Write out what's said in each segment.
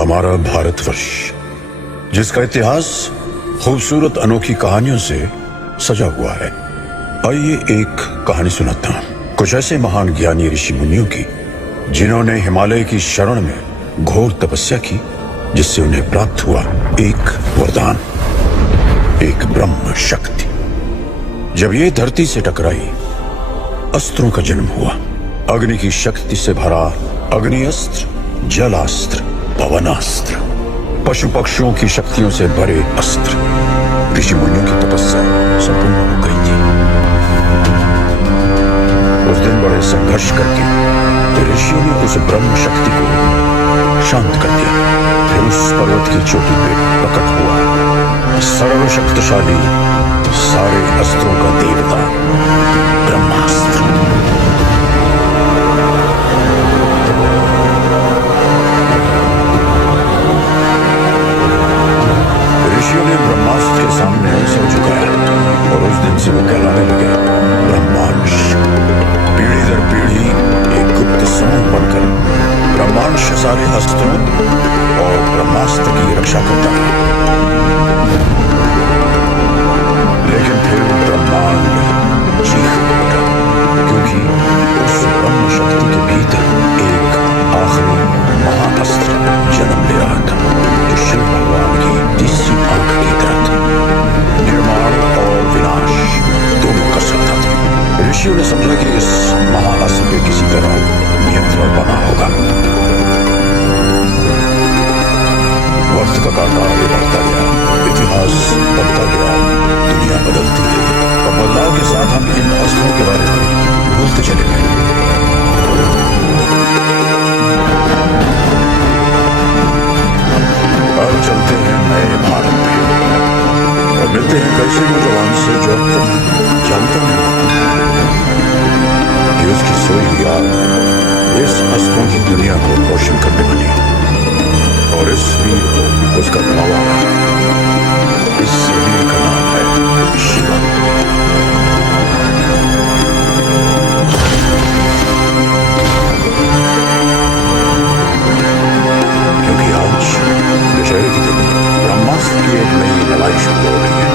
हमारा भारतवर्ष, जिसका इतिहास खूबसूरत अनोखी कहानियों से सजा हुआ है। आइए एक कहानी सुनाता हूं, कुछ ऐसे महान ज्ञानी ऋषि मुनियों की, जिन्होंने हिमालय की शरण में घोर तपस्या की, जिससे उन्हें प्राप्त हुआ एक वरदान, एक ब्रह्म शक्ति। जब ये धरती से टकराई, अस्त्रों का जन्म हुआ। अग्नि की शक्ति से भरा अग्नि अस्त्र, जलास्त्र, पवनास्त्र, पशु पक्षियों की शक्तियों से भरे अस्त्र। ऋषि मुनियों की तपस्या संपूर्ण हो गई थी। उस दिन बड़े संघर्ष करके ऋषियों ने उस ब्रह्म शक्ति को शांत कर दिया। फिर उस पर्वत की चोटी पे प्रकट हुआ सर्वशक्तिशाली, सारे अस्त्रों का देवता, ब्रह्मास्त्र। ऋषियों ने ब्रह्मास्त्र के सामने सर झुकाया और उस दिन से वो कहलाने लगे ब्रह्मांश। पीढ़ी दर पीढ़ी एक गुप्त समूह बनकर ब्रह्मांश सारे अस्त्रों और ब्रह्मास्त्र की रक्षा करता है। लेकिन फिर ब्रह्मांड चीख उठा, क्योंकि उस ब्रह्म शक्ति के भीतर एक आखिरी महाअस्त्र जन्म ले रहा था, जो शिव भगवान की तीसरी आंख की तरह था। निर्माण और विनाश दोनों कर सकता था। ऋषियों ने समझा कि इस महाअस्त्र पे किसी तरह नियंत्रण बना होगा। वक्त का कांटा आगे बढ़ता गया, इतिहास बढ़ता गया, दुनिया बदलती गई और बदलाव के साथ हम इन अस्त्रों के बारे में भूलते चले गए। अब चलते हैं नए भारत में और मिलते हैं कैसे नौजवान से जो अब तक जानता नहीं कि उसकी सोई हुई आग इस अस्त्रों की दुनिया को रोशन करने बनी, और इस वीर को उसका गवाह है। इस वीर का नाम है शिवा। क्योंकि आज दशहरे के दिन ब्रह्मास्त्र की एक नई लड़ाई शुरू हो रही है।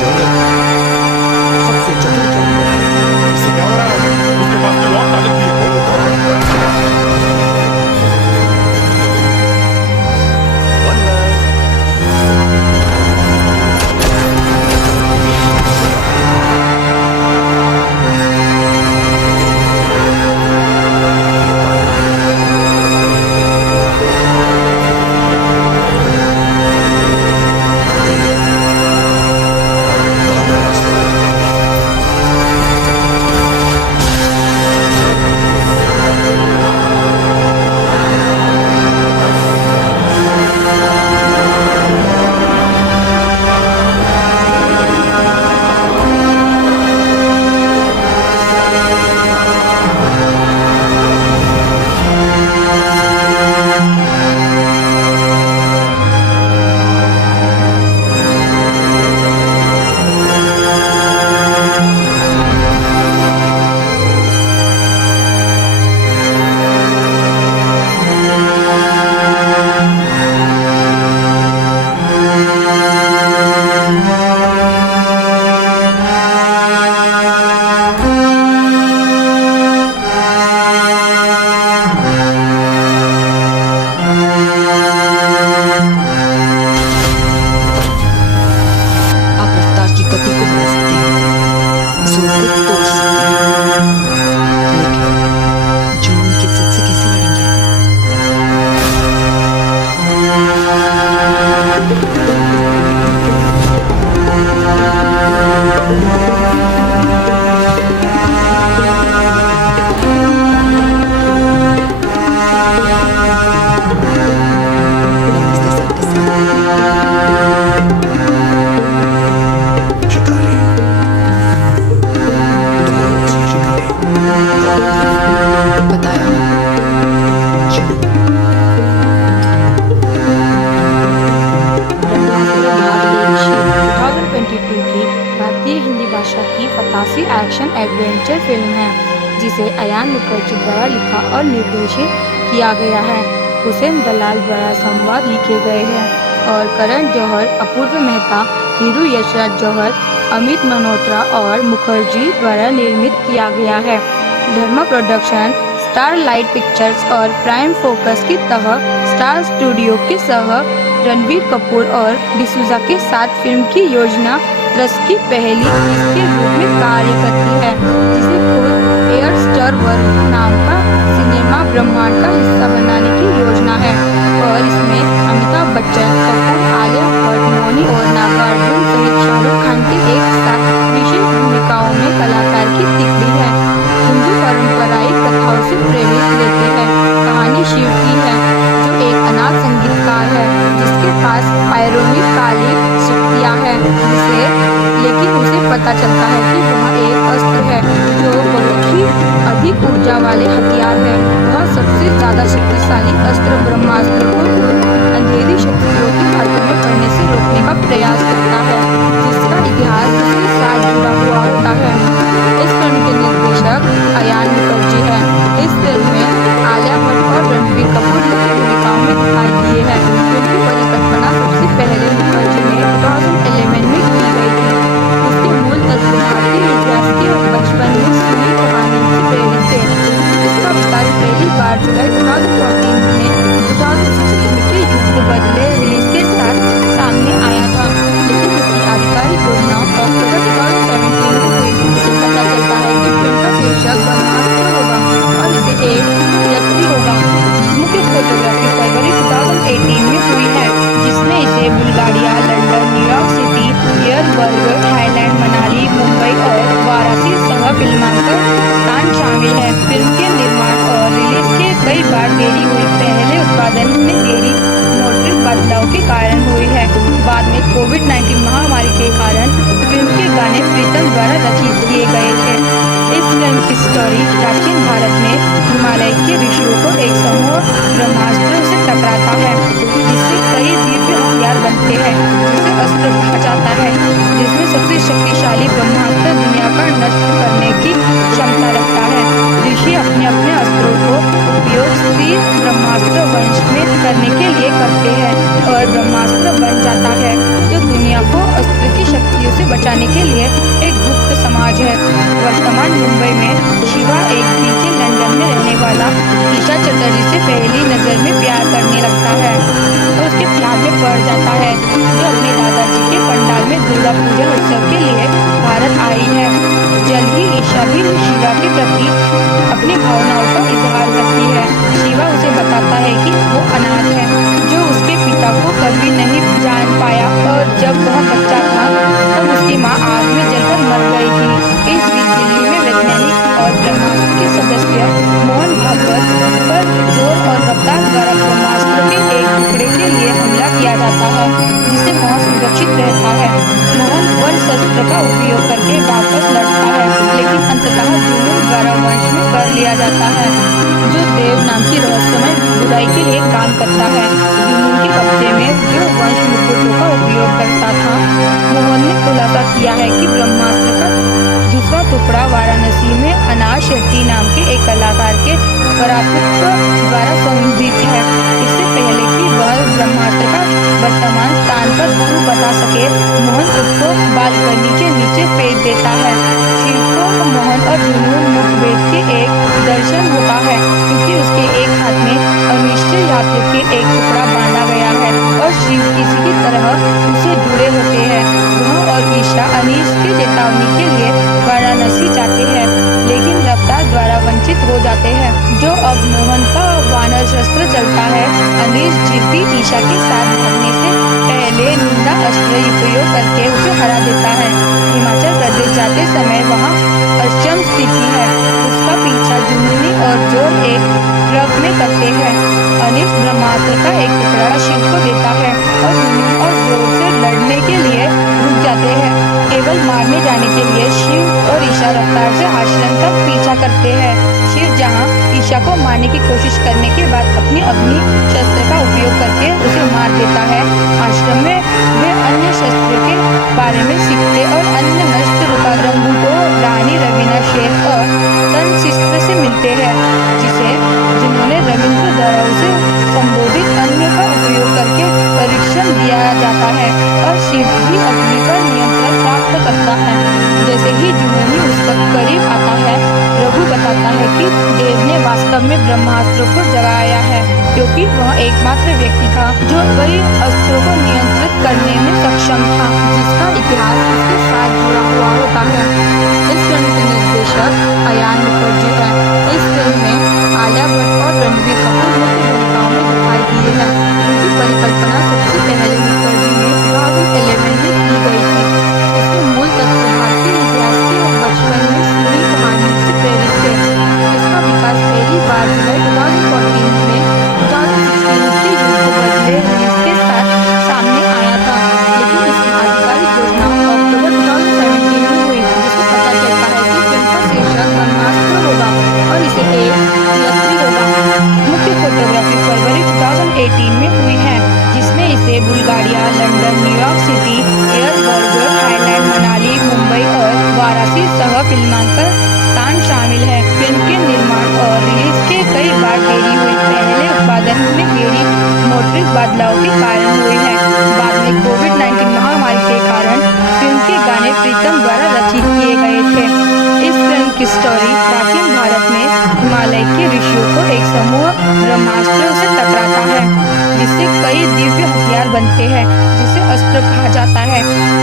जंगल सबसे चतुर जानवर है। इससे क्या हो रहा है? उसके पास कोई और ताकत भी फंतासी एक्शन एडवेंचर फिल्म है जिसे अयान मुखर्जी द्वारा लिखा और निर्देशित किया गया है। हुसैन दलाल द्वारा संवाद लिखे गए हैं और करण जौहर, अपूर्व मेहता, हीरू यशराज जौहर, अमित मल्होत्रा और मुखर्जी द्वारा निर्मित किया गया है। धर्मा प्रोडक्शन, स्टारलाइट पिक्चर्स और प्राइम फोकस की तहत स्टार स्टूडियो के सह रणबीर कपूर और डिसूजा के साथ फिल्म की योजना ट्रस्ट की पहली किस्त के रूप में कार्य करती है, जिसे खुद एयर स्टार वर्ल्ड नाम का सिनेमा ब्रह्मांड का हिस्सा बनाने की योजना है। और इसमें अमिताभ बच्चन, कपूर, आलिया भट्ट, मौनी और नागार्जुन सहित शाहरुख खान के एक साथ विशेष भूमिकाओं में कलाकार की दिखती है। हिंदू पारंपरिक कथाओं से प्रेरित लेते हैं। कहानी शिव की है, जो एक अनाथ संगीतकार है जिसके पास पायरोनिक शक्तियाँ हैं, लेकिन उसे पता चलता है कि वह एक अस्त्र है जो बहुत ही अधिक ऊर्जा वाले हथियार है। वह सबसे ज्यादा शक्तिशाली अस्त्र ब्रह्मास्त्र को अंधेरी शक्तियों के हाथों में पड़ने से रोकने का प्रयास करता है, जिसका इतिहास उसके साथ जुड़ा हुआ होता है। इस फिल्म के निर्देशक अयान मुखर्जी है। इस फिल्म में आलिया भट्ट और रणबीर कपूर मुख्य भूमिकाओं में दिखाई दिए हैं। फिल्म की परिकल्पना सबसे पहले मुखर्जी ने 2011 में की गई थी। उसके मूल तत्व भारतीय इतिहास के और बचपन में सुनी कहानी से प्रेरित थे। इसका विकास पहली बार जुलाई 2014 में 2016 के युद्ध बदले रिलीज के साथ सामने आया था, लेकिन इसकी आधिकारिक घोषणा अक्टूबर 2017 में हुई। इससे पता चलता है कि फिल्म का शीर्षक ब्रह्मास्त्र होगा और इसे एक यात्री होगा। मुख्य फोटोग्राफी फरवरी 2018 में हुई है, जिसमें इसे बुल्गारिया, लंदन, न्यूयॉर्क सिटी, एयरबर्ग, थाईलैंड, मनाली, मुंबई और वाराणसी सह फिल्मांकन स्थान शामिल है। फिल्म के निर्माण और रिलीज के कई बार देरी हुई। पहले उत्पादन में देरी मॉडल बदलाव के कारण हुई है। बाद में कोविड-19 महामारी के कारण फिल्म के गाने प्रीतम द्वारा रचित किए गए थे। इस फिल्म की स्टोरी प्राचीन भारत में हिमालय के ऋषियों को एक समूह ब्रह्मास्त्र से टकराता है, जिससे कई दिव्य हथियार बनते हैं, जिसे अस्त्र कहा जाता है, जिसमें सबसे शक्तिशाली ब्रह्मास्त्र दुनिया का नष्ट करने की क्षमता रखता है। ऋषि अपने अपने अस्त्रों को उपयोग स्थिर ब्रह्मास्त्र वंश में करने के लिए करते हैं और ब्रह्मास्त्र बन जाता है, जो दुनिया को अस्त्र की शक्तियों से बचाने बचाने के लिए एक गुप्त समाज है। वर्तमान मुंबई में शिवा एक डीजे लंदन में रहने वाला ईशा चटर्जी से पहली नजर में प्यार करने लगता है और उसके प्यार में पड़ जाता है, जो अपने दादाजी के पंडाल में दुर्गा पूजन उत्सव के लिए भारत आई है। जल्द ही ईशा भी शिवा के प्रति अपनी भावनाओं का इजहार करती है। शिवा उसे बताता है कि वो अनाथ है, जो उसके पिता को कभी नहीं जान पाया और जब वह बच्चा था तब उसकी माँ आग में जलकर मर गई थी। इस बीच दिल्ली में वैज्ञानिक और ब्रह्मास्त्र के सदस्य मोहन भागवत पर जोर और रफ्तार द्वारा ब्रह्मास्त्र के एक टुकड़े के लिए हमला किया जाता है, जिससे वह सुरक्षित रहता है। मोहन वन शस्त्र का उपयोग करके वापस लड़ता है, लेकिन अंततः जुनून द्वारा वंश में कर लिया जाता है, जो देव नाम की रहस्यमय बुराई के लिए काम करता है। जुनून के कब्जे में जो वंश मुकुटों का उपयोग करता था, मोहन ने खुलासा किया है कि ब्रह्मास्त्र का दूसरा टुकड़ा वाराणसी में अनाज शेट्टी नाम के एक कलाकार के परापुत्र द्वारा संबंधित है। इससे पहले कि वह ब्रह्मास्त्र का वर्तमान स्थान पर गुरु बता सके, मोहन उसको बालकनी के नीचे फेंक देता है। शिव को मोहन और जुनून मुठभेड़ के एक दर्शन होता है, क्योंकि उसके एक हाथ में अनिश्चय यात्री के एक टुकड़ा बांधा गया है और शिव किसी की तरह उसे जुड़े होते हैं। वह और ईशा अनीश की चेतावनी के लिए वाराणसी जाते हैं, लेकिन रफ्तार द्वारा वंचित हो जाते हैं, जो अब मोहन का वानर शस्त्र चलता है। अनीश जीती ईशा के साथ भागने से पहले निंदा अस्त्र उपयोग करके उसे हरा देता है। हिमाचल प्रदेश जाते समय वहाँ अष्टम स्थिति है। उसका पीछा जुनूनी और जोर एक ट्रक में करते हैं। अनीश ब्रह्मास्त्र का एक टुकड़ा शिव को देता है और जुनून और जोर से लड़ने के लिए रुक जाते हैं। केवल मारने जाने के लिए शिव और ईशा रफ्तार से आश्रम तक पीछा करते हैं। शिव जहाँ ईशा को मारने की कोशिश करने के बाद अपनी अग्नि शस्त्र का उपयोग करके उसे मार देता है। आश्रम में वे अन्य शस्त्र के बारे में सीखते और अन्य नष्ट रंगों को रानी रवीना शेर और तनशिस्त्र से मिलते हैं, जिन्होंने रविंद्र द्वारा उसे संबोधित अन्य का उपयोग करके परीक्षण दिया जाता है और शिव भी अग्नि पर नियंत्रण प्राप्त करता है। जैसे ही जुनूनी उसका करीब आता है, रघु बताता है कि देव ने वास्तव में ब्रह्मास्त्र को जगाया है, क्योंकि वह एकमात्र व्यक्ति था जो कई अस्त्रों को नियंत्रित करने में सक्षम था, जिसका इतिहास उसके साथ जुड़ा हुआ होता है। इस फिल्म के निर्देशक अयान मुखर्जी है। इस फिल्म में आलिया भट्ट और रणबीर कपूर मुख्य भूमिकाओं में दिखाई दिए हैं। उनकी परिकल्पना सबसे पहले मुखर्जी ने 2011 में की गई थी। इसके मूल तत्व भारतीय इतिहास के बचपन में सुनी कहानी से प्रेरित थे। इसका विकास पहली बार जुलाई 2014 में 2016 के युद्ध बदले इसके साथ सामने आया था, लेकिन इसकी आधिकारिक घोषणा अक्टूबर 2017 में हुई, जिससे पता चलता है कि फिल्म का शीर्षक ब्रह्मास्त्र होगा और इसे एक यात्री होगा। मुख्य फोटोग्राफी फरवरी 2018 में हुई है, जिसमें इसे बुल्गारिया, लंदन, न्यूयॉर्क सिटी, एयरबर्ग, थाईलैंड, मनाली, मुंबई और वाराणसी सह फिल्मांकन स्थान शामिल है। फिल्म के निर्माण और रिलीज के कई बार देरी हुई। पहले उत्पादन में देरी मौद्रिक बदलाव के कारण हुई है। बाद में कोविड-19 महामारी के कारण फिल्म के गाने प्रीतम द्वारा रचित किए गए थे। इस फिल्म की स्टोरी प्राचीन भारत में हिमालय के ऋषियों को एक समूह ब्रह्मास्त्र से टकराता है, जिससे कई दिव्य हथियार बनते हैं, जिसे अस्त्र कहा जाता है,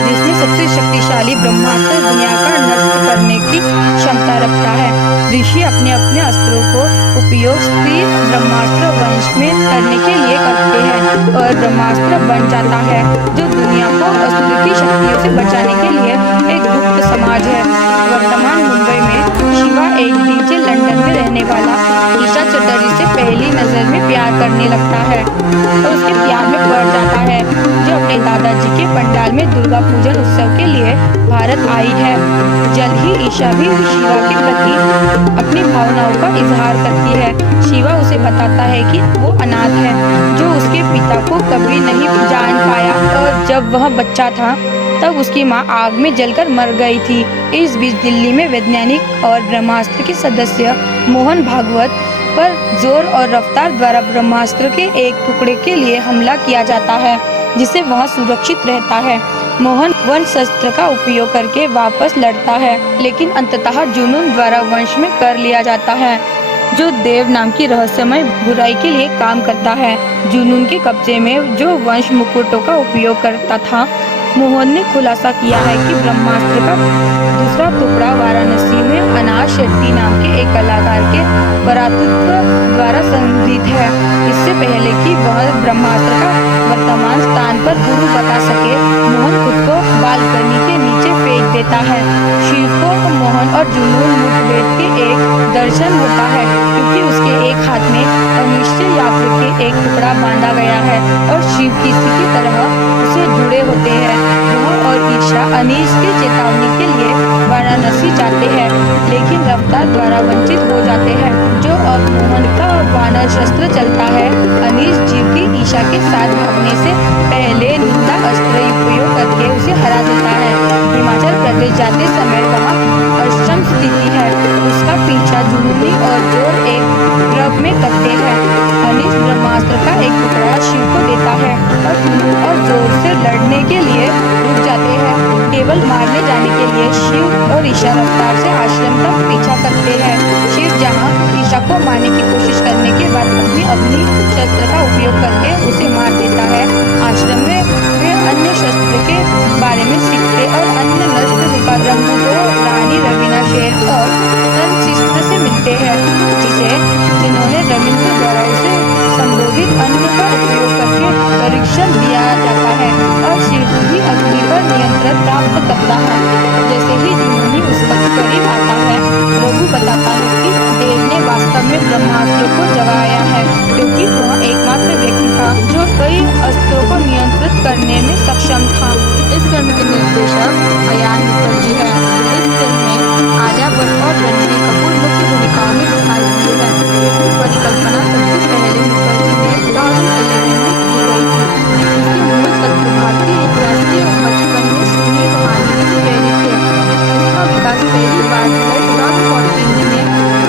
जिसमें सबसे शक्तिशाली ब्रह्मास्त्र दुनिया का नष्ट करने की क्षमता रखता है। ऋषि अपने अपने अस्त्रों को उपयोग स्थिर ब्रह्मास्त्र वंश में करने के लिए करते हैं और ब्रह्मास्त्र बन जाता है, जो दुनिया को असुर की शक्तियों से बचाने के लिए एक गुप्त समाज है। वर्तमान मुंबई में शिवा एक डीजे लंदन में रहने वाला ईशा चटर्जी से पहली नजर में प्यार करने लगता है और उसके प्यार में पड़ जाता है, जो अपने दादाजी के पंडाल में दुर्गा पूजन उत्सव के लिए भारत आई है। जल्द ही ईशा भी शिवा के प्रति अपनी भावनाओं का इजहार करती है। शिवा उसे बताता है कि वो अनाथ है, जो उसके पिता को कभी नहीं जान पाया और जब वह बच्चा था तब उसकी माँ आग में जलकर मर गई थी। इस बीच दिल्ली में वैज्ञानिक और ब्रह्मास्त्र के सदस्य मोहन भागवत पर जोर और रफ्तार द्वारा ब्रह्मास्त्र के एक टुकड़े के लिए हमला किया जाता है, जिससे वह सुरक्षित रहता है। मोहन वंश शस्त्र का उपयोग करके वापस लड़ता है, लेकिन अंततः जुनून द्वारा वंश में कर लिया जाता है, जो देव नाम की रहस्यमय बुराई के लिए काम करता है। जुनून के कब्जे में जो वंश मुकुटों का उपयोग करता था, मोहन ने खुलासा किया है कि ब्रह्मास्त्र का दूसरा टुकड़ा वाराणसी में अनाज शेट्टी नाम के एक कलाकार के परातत्व द्वारा संग्रहित है। इससे पहले कि वह ब्रह्मास्त्र का वर्तमान स्थान पर गुरु बता सके, मोहन खुद को बालकनी के नीचे फेंक देता है। शिव को मोहन और जुनून मुठभेड़ के एक दर्शन होता है, क्योंकि उसके एक हाथ में अनिश्चय यात्री के एक टुकड़ा बांधा गया है और शिव किसी की तरह उसे जुड़े होते हैं। वह और ईशा अनीश की चेतावनी के लिए वाराणसी जाते हैं, लेकिन रफ्तार द्वारा वंचित हो जाते हैं, जो अब मोहन का वानर शस्त्र चलता है। अनीश जीव की ईशा के साथ भागने से पहले निंदा अस्त्र उपयोग करके उसे हरा देता है। हिमाचल प्रदेश जाते समय वहाँ अष्टम स्थिति है। उसका पीछा जुनूनी और जोर एक ट्रक में करते हैं। अनीश ब्रह्मास्त्र का एक टुकड़ा शिव को देता है और जुनून और जोर से लड़ने के लिए रुक जाते हैं। केवल मारने जाने के लिए शिव और ईशा रफ्तार से आश्रम तक पीछा करते हैं। शिव जहाँ ईशा को मारने की कोशिश करने के बाद अपनी अग्नि शस्त्र का उपयोग करके उसे मार देता है। आश्रम में वे अन्य शस्त्र के बारे में सीखते और अन्य नष्ट रंगों को रानी रवीना शेर और संशिष्ट से मिलते हैं, जिन्होंने रविंद्र द्वारा उसे संबोधित अन्य का उपयोग करके परीक्षण दिया जाता है और शिव भी अग्नि पर नियंत्रण प्राप्त करता है। जैसे ही जुनूनी उस वक्त करीब आता है, रघु बताता है कि देव ने वास्तव में ब्रह्मास्त्र को जगाया है, क्योंकि वह एकमात्र व्यक्ति था जो कई अस्त्रों को नियंत्रित करने में सक्षम था। इस फिल्म के निर्देशक अयान मुखर्जी है। इस फिल्म में आलिया भट्ट और रणबीर कपूर मुख्य भूमिकाओं में दिखाई दिए हैं। फिल्म की परिकल्पना सबसे पहले मुखर्जी ने 2011 में की गई थी। इसके मूल तत्व भारतीय इतिहास के बचपन में सुनी कहानियों से प्रेरित थे। इसका विकास पहली बार जुलाई 2014 में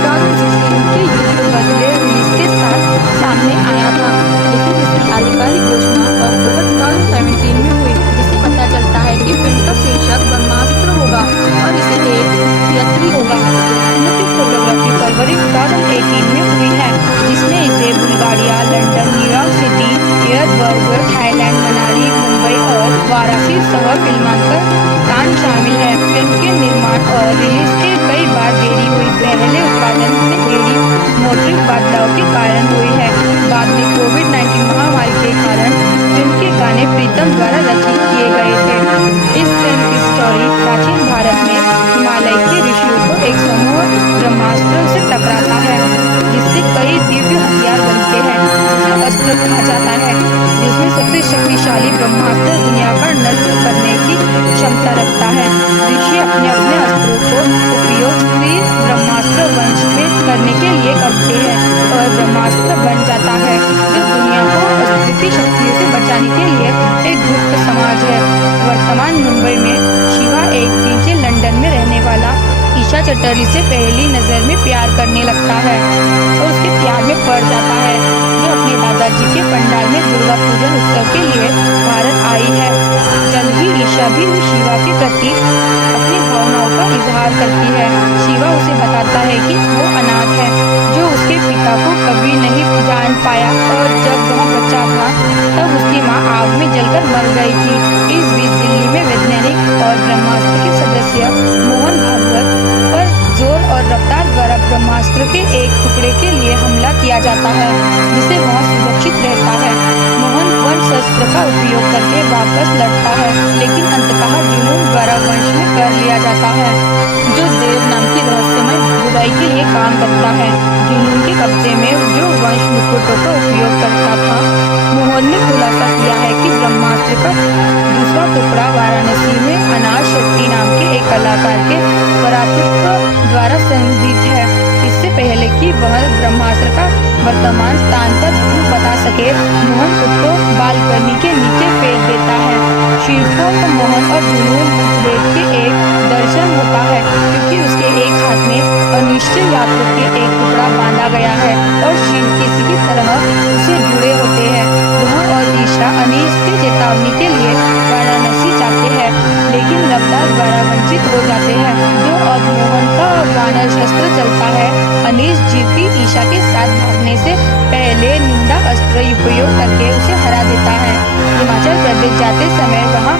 2016 के युद्ध बदले रिलीज के साथ सामने आया था, लेकिन इसकी आधिकारिक घोषणा अक्टूबर 2017 में हुई, जिससे पता चलता है कि फिल्म का शीर्षक ब्रह्मास्त्र होगा और इसे एक यात्री होगा। फिल्म की फोटोग्राफी फरवरी 2018 में हुई है, जिसमें इसे बुल्गारिया, लंदन, न्यूयॉर्क सिटी, एयरबर्ग, थाईलैंड, मनाली, मुंबई और वाराणसी सह फिल्मांकन स्थान शामिल है। फिल्म के निर्माण और रिलीज के कई बार देरी हुई। पहले उत्पादन में देरी मौद्रिक बदलाव के कारण हुई है। बाद में कोविड-19 महामारी के कारण फिल्म के गाने प्रीतम द्वारा रचित किए गए थे। इस फिल्म की स्टोरी प्राचीन भारत में हिमालय के ऋषियों को एक समूह ब्रह्मास्त्र से टकराता है, जिससे कई दिव्य हथियार बनते हैं, जिसे अस्त्र कहा जाता है, जिसमें सबसे शक्तिशाली ब्रह्मास्त्र दुनिया पर नष्ट करने की क्षमता रखता है। ऋषि अपने अपने अस्त्रों को उपयोग स्त्री ब्रह्मास्त्र वंश में करने के लिए करते हैं और ब्रह्मास्त्र बन जाता है, जो दुनिया को अस्त्र की शक्तियों से बचाने के लिए एक गुप्त समाज है। वर्तमान मुंबई में शिवा एक नीचे लंदन में रहने वाला ईशा चटर्जी से पहली नजर में प्यार करने लगता है और उसके प्यार में पड़ जाता है, जो अपने दादाजी के पंडाल में दुर्गा पूजन उत्सव के लिए भारत आई है। जल्द ही ईशा भी शिवा के प्रति अपनी भावनाओं का इजहार करती है। शिवा उसे बताता है कि वो अनाथ है, जो उसके पिता को कभी नहीं जान पाया और जब वह बच्चा था तब उसकी माँ आग में जलकर मर गई थी। इस बीच दिल्ली में वैज्ञानिक और ब्रह्मास्त्र के सदस्य मोहन भागवत पर जोर और रफ्तार द्वारा ब्रह्मास्त्र के एक टुकड़े के लिए हमला किया जाता है, जिसे वह सुरक्षित रहता है। मोहन वंश शस्त्र का उपयोग करके वापस लड़ता है, लेकिन अंततः जुनून द्वारा वंश में कर लिया जाता है, जो देव नाम की रहस्यमय बुराई के लिए काम करता है। जुनून के कब्जे में जो वंश मुकुटों का उपयोग करता था, मोहन ने खुलासा किया है कि ब्रह्मास्त्र का दूसरा टुकड़ा वाराणसी में अनाज शेट्टी नाम के एक कलाकार के परातत्व द्वारा संग्रहित है। इससे पहले कि वह ब्रह्मास्त्र का वर्तमान स्थान पर बता सके, मोहन खुद को बालकनी के नीचे फेंक देता है। शिव को मोहन और जुनून मुठभेड़ के एक दर्शन होता है, क्योंकि उसके एक हाथ में अनिश्चय यात्री के एक टुकड़ा बांधा गया है और शिव किसी की तरह उसे जुड़े होते हैं। वह और ईशा अनीस की चेतावनी के लिए वाराणसी जाते हैं, लेकिन रफ्तार द्वारा वंचित हो जाते हैं। जो अब मोहन का वानर शस्त्र चलता है, अनीस जीवती ईशा के साथ भागने से पहले निंदा अस्त्र उपयोग करके उसे हरा देता है। हिमाचल प्रदेश जाते समय वहाँ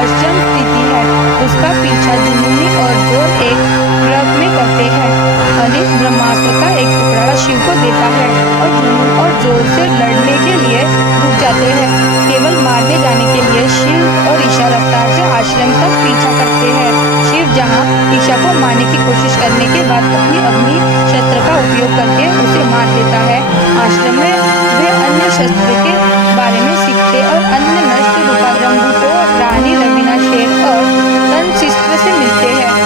अष्टम स्थिति है। उसका पीछा जुनूनी और जोर एक ट्रक में करते हैं। अनीस ब्रह्मास्त्र का एक टुकड़ा शिव को देता है और जुनून और जोर से लड़ने के लिए रुक जाते हैं। केवल मारने जाने के लिए शिव और ईशा रफ्तार से आश्रम तक पीछा करते हैं। शिव जहाँ ईशा को मारने की कोशिश करने के बाद अपनी अग्नि शस्त्र का उपयोग करके उसे मार देता है। आश्रम में वे अन्य शस्त्र के बारे में सीखते और अन्य नष्ट रूपाग्रम भूतों, रानी रवीना शेर और तनशिष्ट से मिलते हैं,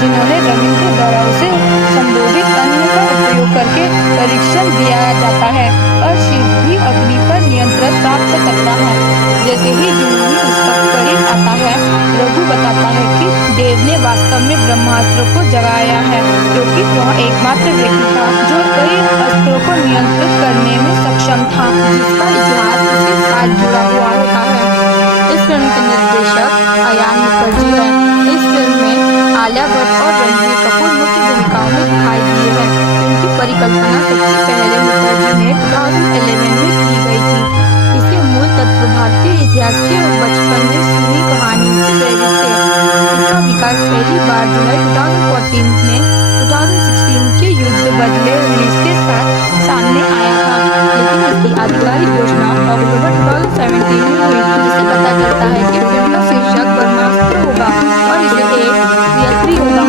जिन्होंने रविंद्र द्वारा उसे संबोधित अन्न का उपयोग करके परीक्षण दिया जाता है और शिव भी अग्नि पर नियंत्रण प्राप्त करता है। जैसे ही जुनूनी उसका करीब आता है, रघु बताता है कि देव ने वास्तव में ब्रह्मास्त्र को जगाया है, क्योंकि वह एकमात्र व्यक्ति था जो कई अस्त्रों को नियंत्रित करने में सक्षम था, जिसका इतिहास उसके साथ जुड़ा हुआ होता है। इस फिल्म के निर्देशक अयान मुखर्जी हैं। इस फिल्म में आलिया भट्ट और रणबीर कपूर मुख्य भूमिकाओं में दिखाई दिए हैं। इनकी परिकल्पना सबसे पहले मुखर्जी ने 2011 में की गई थी। इसके मूल तत्व भारतीय इतिहास के बचपन में सुनी कहानी से प्रेरित थे। इसका विकास पहली बार जुलाई 2014 में 2016 के युद्ध बदले रिलीज के साथ सामने आया था, लेकिन इसकी आधिकारिक घोषणा अक्टूबर 2017 में हुई, जिससे पता चलता है कि फिल्म का शीर्षक ब्रह्मास्त्र होगा और इसे एक थिएटरी होगा।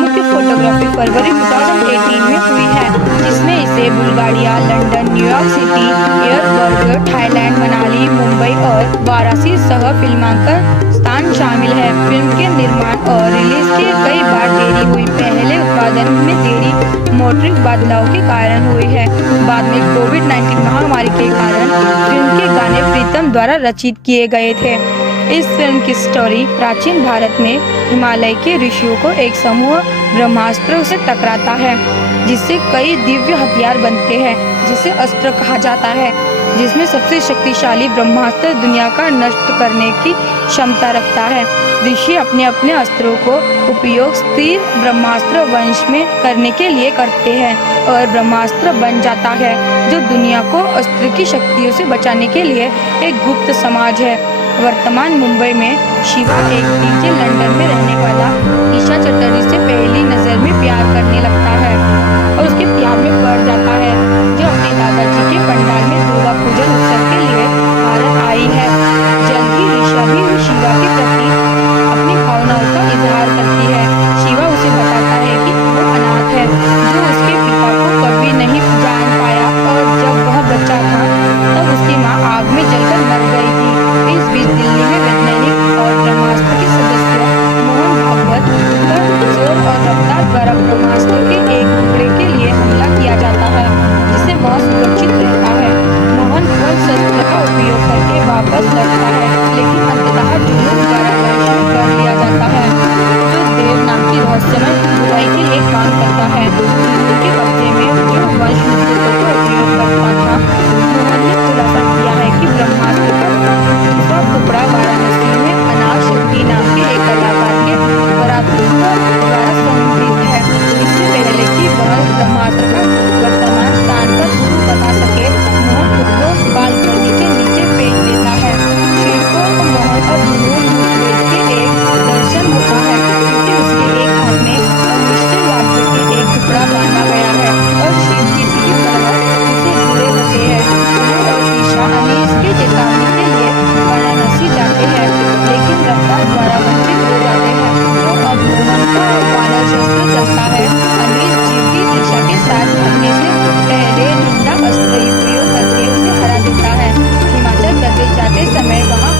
मुख्य फोटोग्राफी फरवरी 2018 में हुई है, जिसमें इसे बुल्गारिया, लंदन, न्यूयॉर्क सिटी, एयरबर्ग, थाईलैंड, मनाली, मुंबई और वाराणसी सह फिल्मांकन स्थान शामिल है। फिल्म के निर्माण और रिलीज के कई बार देरी हुई। पहले उत्पादन में देरी मौद्रिक बदलाव के कारण हुई है। बाद में कोविड-19 महामारी के कारण फिल्म के गाने प्रीतम द्वारा रचित किए गए थे। इस फिल्म की स्टोरी प्राचीन भारत में हिमालय के ऋषियों को एक समूह ब्रह्मास्त्र से टकराता है, जिससे कई दिव्य हथियार बनते हैं, जिसे अस्त्र कहा जाता है, जिसमें सबसे शक्तिशाली ब्रह्मास्त्र दुनिया का नष्ट करने की क्षमता रखता है। ऋषि अपने अपने अस्त्रों को उपयोग स्थिर ब्रह्मास्त्र वंश में करने के लिए करते हैं और ब्रह्मास्त्र बन जाता है, जो दुनिया को अस्त्र की शक्तियों से बचाने के लिए एक गुप्त समाज है। वर्तमान मुंबई में शिवा एक डीजे लंदन में रहने वाला ईशा चटर्जी से पहली नजर में प्यार करने लगता है और उसके प्यार में पड़ जाता है, जो अपने दादाजी के पंडाल में दुर्गा पूजन उत्सव के लिए भारत आई है। जल्द ही ईशा भी शिवा के प्रति अपनी भावनाओं का इजहार करती है। शिवा उसे बताता है कि वो अनाथ है, जो उसके पिता को कभी नहीं जान पाया और जब वह बच्चा था तब उसकी माँ आग में जलकर मर गई थी। इस बीच दिल्ली में वैज्ञानिक और ब्रह्मास्त्र के सदस्य मोहन भागवत पर जोर और रफ्तार द्वारा ब्रह्मास्त्र के एक टुकड़े के लिए हमला किया जाता है, जिससे वह सुरक्षित रहता है। मोहन फल शस्त्र का उपयोग करके वापस लौटता है, लेकिन अंततः जुनून द्वारा दर्शन कर लिया जाता है, जो देव नाम की रहस्यमय बुराई के लिए काम करता है। जुनून के कब्जे में जो वंश मुक्तों का उपयोग करता था, मोहन ने खुलासा किया है कि ब्रह्मास्त्र का दूसरा टुकड़ा वाराणसी में अनाथ शक्ति नाम के एक कलाकार के पराक्रम द्वारा संग्रहित है। इससे पहले कि वह ब्रह्मास्त्र का वर्तमान स्थान पर बता सके, मोहन खुद को बालकनी के नीचे फेंक देता है। शिव को मोहन और जुनून मुठभेड़ के एक दर्शन होता है, क्योंकि उसके एक हाथ में अनिश्चय राज्य के एक टुकड़ा बांधा गया है और शिव किसी की तरह उसे जुड़े होते हैं। मोहन और ईशा अनीस के चेतावनी के लिए वाराणसी जाते हैं, लेकिन रफ्तार द्वारा वंचित हो जाते हैं। जो अब मोहन का वानर शस्त्र चलता है, अनीस जीवती ईशा के साथ भागने से पहले निंदा अस्त्र उपयोग करके उसे हरा देता है। हिमाचल प्रदेश जाते समय वहाँ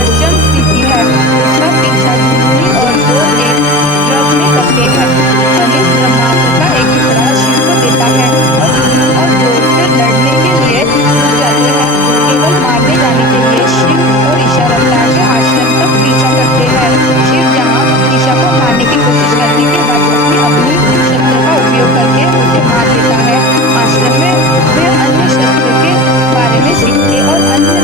अष्टम स्थिति है। उसका पीछा जुनूनी और जोर एक ट्रक में करते हैं। अनीस ब्रह्मास्त्र का एक टुकड़ा शिव को देता है और जुनून और जोर से लड़ने के लिए रुक जाते हैं। केवल मारने जाने के लिए शिव और ईशा रफ्तार से आश्रम तक पीछा करते हैं। शिव जहाँ ईशा को मारने की कोशिश करने के बाद अपनी अग्नि शस्त्र का उपयोग करके उसे मार देता है। आश्रम में वे अन्य शस्त्रों के बारे में सीखते और अन्य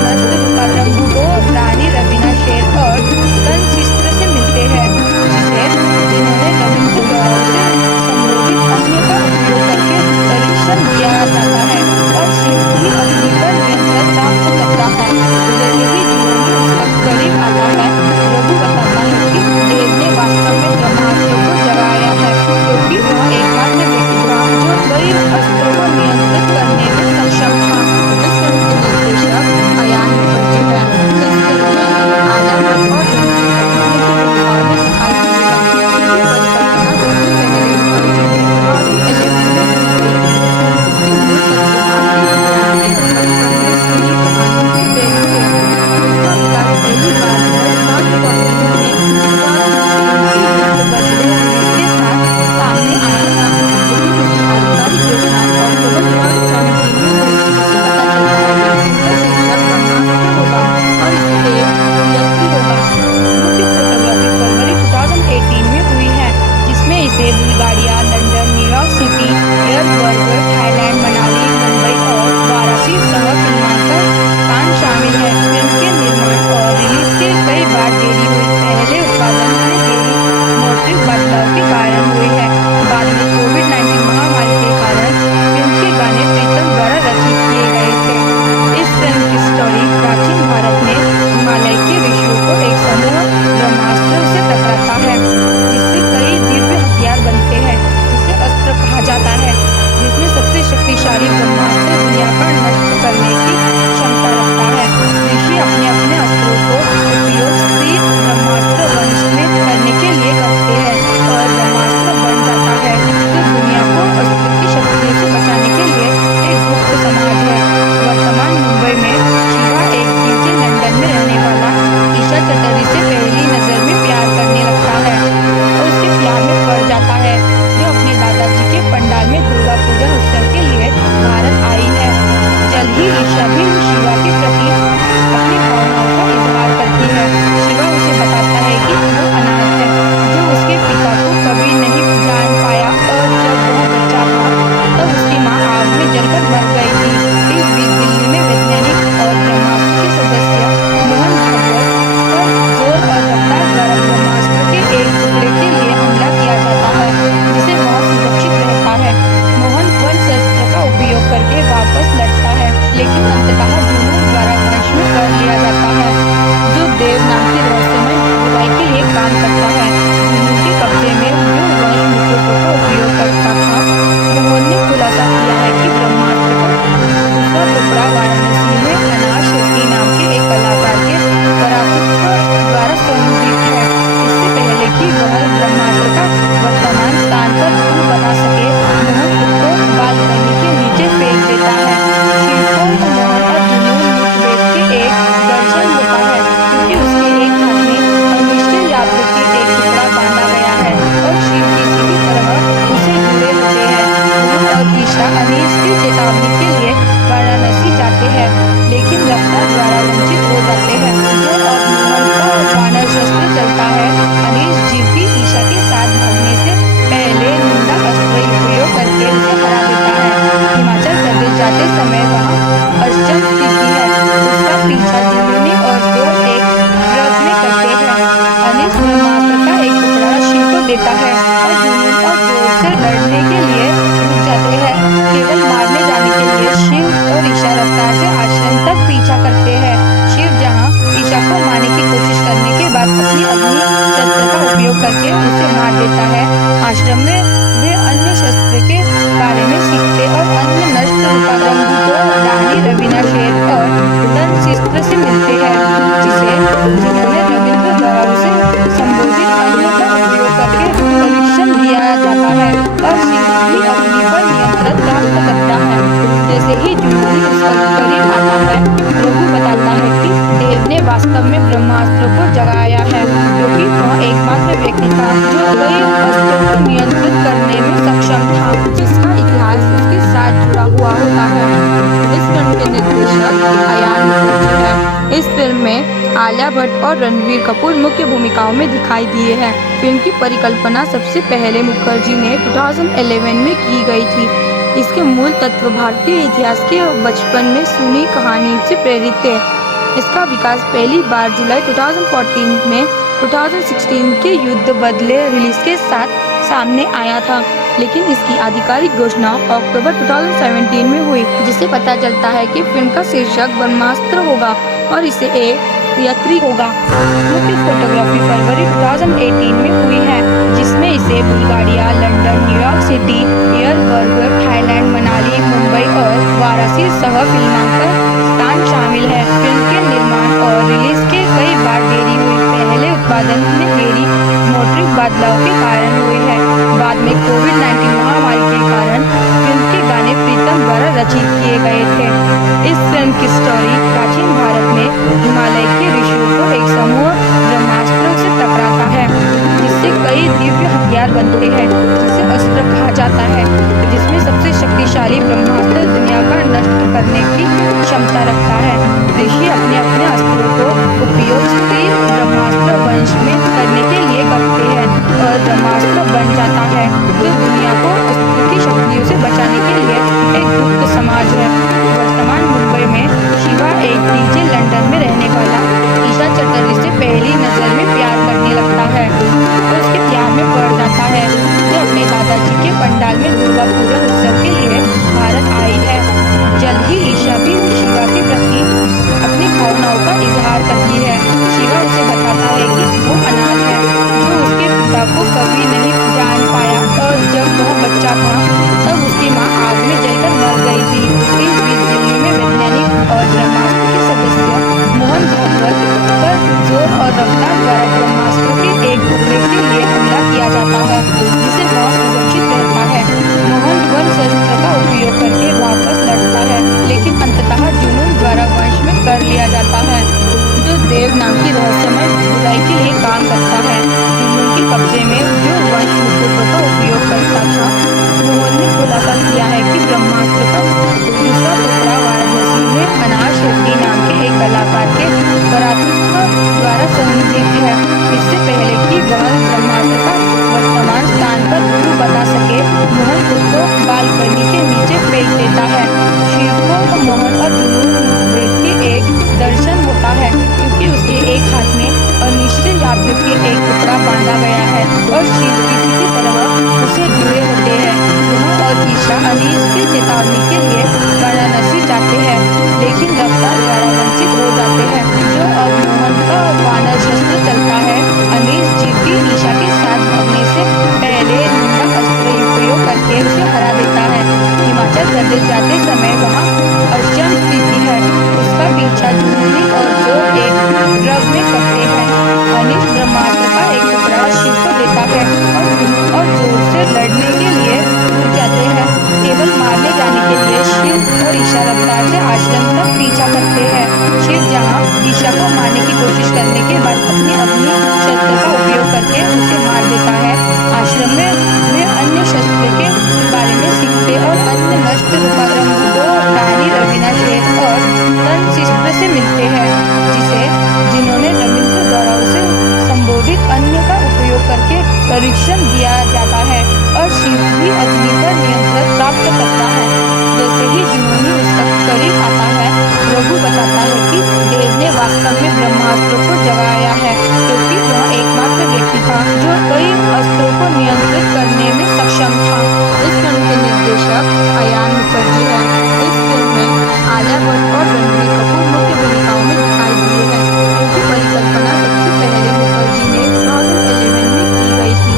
मार देता है। आश्रम में वे अन्य शस्त्र के बारे में सीखते और अन्य नष्ट रूपारंभ को रानी रवीना शेर और तनशिस्त्र से मिलते हैं, जिन्होंने रविंद्र द्वारा उसे संबोधित अन्य का उपयोग करके परीक्षण दिया जाता है और शिव भी अग्नि पर नियंत्रण प्राप्त करता है। जैसे ही जुनूनी उसका करीब आता है, रघु बताता है कि देव ने वास्तव में ब्रह्मास्त्र को जगाया है, क्योंकि वह एकमात्र व्यक्ति था जो कई अस्त्रों को नियंत्रित करने में सक्षम था, जिसका इतिहास उसके साथ जुड़ा हुआ होता है। इस फिल्म के निर्देशक अयान मुखर्जी हैं। इस फिल्म में आलिया भट्ट और रणबीर कपूर मुख्य भूमिकाओं में दिखाई दिए हैं। फिल्म की परिकल्पना सबसे पहले मुखर्जी ने 2011 में की गई थी। इसके मूल तत्व भारतीय इतिहास के बचपन में सुनी कहानी से प्रेरित थे। इसका विकास पहली बार जुलाई 2014 में 2016 के युद्ध बदले रिलीज के साथ सामने आया था, लेकिन इसकी आधिकारिक घोषणा अक्टूबर 2017 में हुई, जिससे पता चलता है कि फिल्म का शीर्षक ब्रह्मास्त्र होगा और इसे एक यात्री होगा। मुख्य फोटोग्राफी फरवरी 2018 में हुई है, जिसमें इसे बुल्गारिया, लंदन, न्यूयॉर्क सिटी, एयरबर्ग, थाईलैंड, मनाली, मुंबई और वाराणसी सह फिल्मांकन स्थान शामिल है। फिल्म के निर्माण और रिलीज के कई बार देरी हुई। पहले उत्पादन में देरी मौद्रिक बदलाव के कारण हुई है। बाद में कोविड-19 महामारी के कारण फिल्म के गाने प्रीतम द्वारा रचित किए गए थे। इस फिल्म की स्टोरी प्राचीन भारत में हिमालय के ऋषियों को एक समूह ब्रह्मास्त्र से टकराता है, जिससे कई दिव्य हथियार बनते हैं, जिसे अस्त्र कहा जाता है, जिसमें सबसे शक्तिशाली ब्रह्मास्त्र दुनिया का नष्ट करने की क्षमता रखता है। ऋषि अपने अपने अस्त्रों को उपयोग स्थिर ब्रह्मास्त्र वंश में करने के लिए करते हैं और ब्रह्मास्त्र बन जाता है, जो दुनिया को अस्त्र की शक्तियों से बचाने के लिए एक गुप्त समाज है। वर्तमान मुंबई में शिवा एक डीजे लंदन में रहने वाला ईशा चटर्जी से पहली नजर में प्यार करने लगता है और उसके प्यार में पड़ जाता है, जो अपने दादाजी के पंडाल में दुर्गा पूजा उत्सव के लिए भारत आई है। जल्द ही ईशा भी शिवा के प्रति अपनी भावनाओं का इजहार करती है। शिवा उसे बताता है कि वो अनाथ है, जो उसके पिता को कभी नहीं जान पाया और जब वह बच्चा था तब उसकी माँ आग में जलकर मर गई थी। इस बीच दिल्ली में वैज्ञानिक और ब्रह्मास्त्र के सदस्य मोहन भागवत पर जोर और रफ्तार द्वारा ब्रह्मास्त्र के एक टुकड़े के लिए हमला किया जाता है, जिसे वह सुरक्षित रहता है। मोहन वन शस्त्र का उपयोग करके वापस लड़ता है, लेकिन अंततः जुनून द्वारा वंश में कर लिया जाता है, जो देव नाम की रहस्यमय बुराई के लिए काम करता है। जुनून के कब्जे में जो वंश मुकुटों का उपयोग करता था, मोहन ने खुलासा किया है कि ब्रह्मास्त्र का दूसरा टुकड़ा वाराणसी में अनाश रेड्डी नाम के एक कलाकार के पराक्रम द्वारा संबंधित है। इससे पहले कि वह ब्रह्मास्त्र का वर्तमान स्थान पर गुरु बता सके, मोहन खुद को बालकनी के नीचे फेंक देता है। शिव को मोहन और जुनून के एक दर्शन होता है, क्योंकि उसके एक हाथ में अनिश्चित यात्री के एक टुकड़ा बांधा गया है और शिव किसी की तरह उसे जुड़े होते हैं। वह और ईशा अनीश की चेतावनी के लिए वाराणसी जाते हैं, लेकिन रफ्तार द्वारा वंचित हो जाते हैं, जो अब मोहन का वानर शस्त्र चलता है। अनीश जीव की ईशा के साथ भागने से पहले निंदा अस्त्र उपयोग करके उसे हरा देता है। हिमाचल प्रदेश जाते समय वहाँ अश्चम स्थिति है, उसका पीछा जुनूनी और जो एक ड्रग में करते हैं। अनीश ब्रह्मास्त्र का एक टुकड़ा शिव को देता है और जोर से लड़ने के लिए उठ जाते हैं। केवल मारने जाने के लिए शिव और ईशा रफ्तार से आश्रम तक पीछा करते हैं। शिव जहाँ ईशा को मारने की कोशिश करने के बाद अपनी शस्त्र का उपयोग करके उसे मार देता है। आश्रम में वे अन्य शस्त्र के बारे में सीखते और अन्य नष्ट रूपारंभ को रानी रवीना शेर और तनशिस्त्र से मिलते हैं, जिन्होंने रविंद्र द्वारा उसे संबोधित अन्य का उपयोग करके परीक्षण दिया जाता है और शिव भी अग्नि पर नियंत्रण प्राप्त करता है। जैसे ही जुनूनी उसका करीब आता है, रघु बताता है कि देव ने वास्तव में ब्रह्मास्त्र को जगाया है, क्योंकि वह एकमात्र व्यक्ति था जो कई अस्त्रों को नियंत्रित करने में सक्षम था। इस फिल्म के निर्देशक अयान मुखर्जी हैं। इस फिल्म में आलिया भट्ट और रणबीर कपूर मुख्य भूमिकाओं में दिखाई दिए हैं। फिल्म की परिकल्पना सबसे पहले मुखर्जी ने 2011 में की गई थी।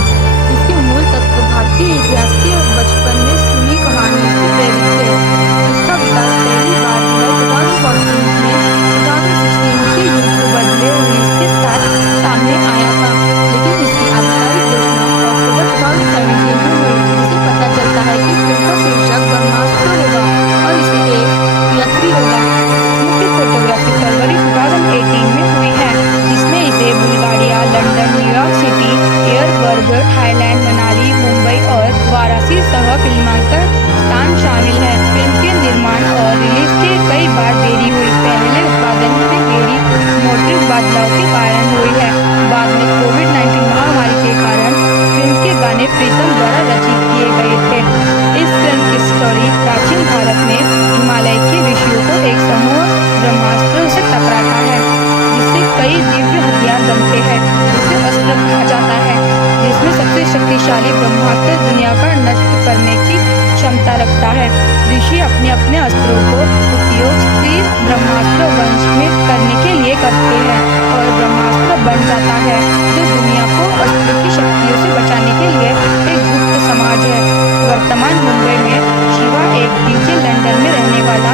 वाराणसी सह फिल्मांकन स्थान शामिल है। फिल्म के निर्माण और रिलीज के कई बार देरी हुई। पहले उत्पादन में देरी मौद्रिक बदलाव के कारण हुई है। बाद में कोविड-19 महामारी के कारण फिल्म के गाने प्रीतम द्वारा रचित किए गए थे। इस फिल्म की स्टोरी प्राचीन भारत में हिमालय के ऋषियों को एक समूह ब्रह्मास्त्र से टकराता है, जिससे कई दिव्य हथियार बनते हैं, जिसे अस्त्र कहा जाता है, जिसमें सबसे शक्तिशाली ब्रह्मास्त्र दुनिया का नष्ट करने की क्षमता रखता है। ऋषि अपने अपने अस्त्रों को उपयोग स्थिर ब्रह्मास्त्र वंश में करने के लिए करते हैं और ब्रह्मास्त्र बन जाता है, जो दुनिया को अस्त्र की शक्तियों से बचाने के लिए एक गुप्त समाज है। वर्तमान मुंबई में शिवा एक डीजे लंदन में रहने वाला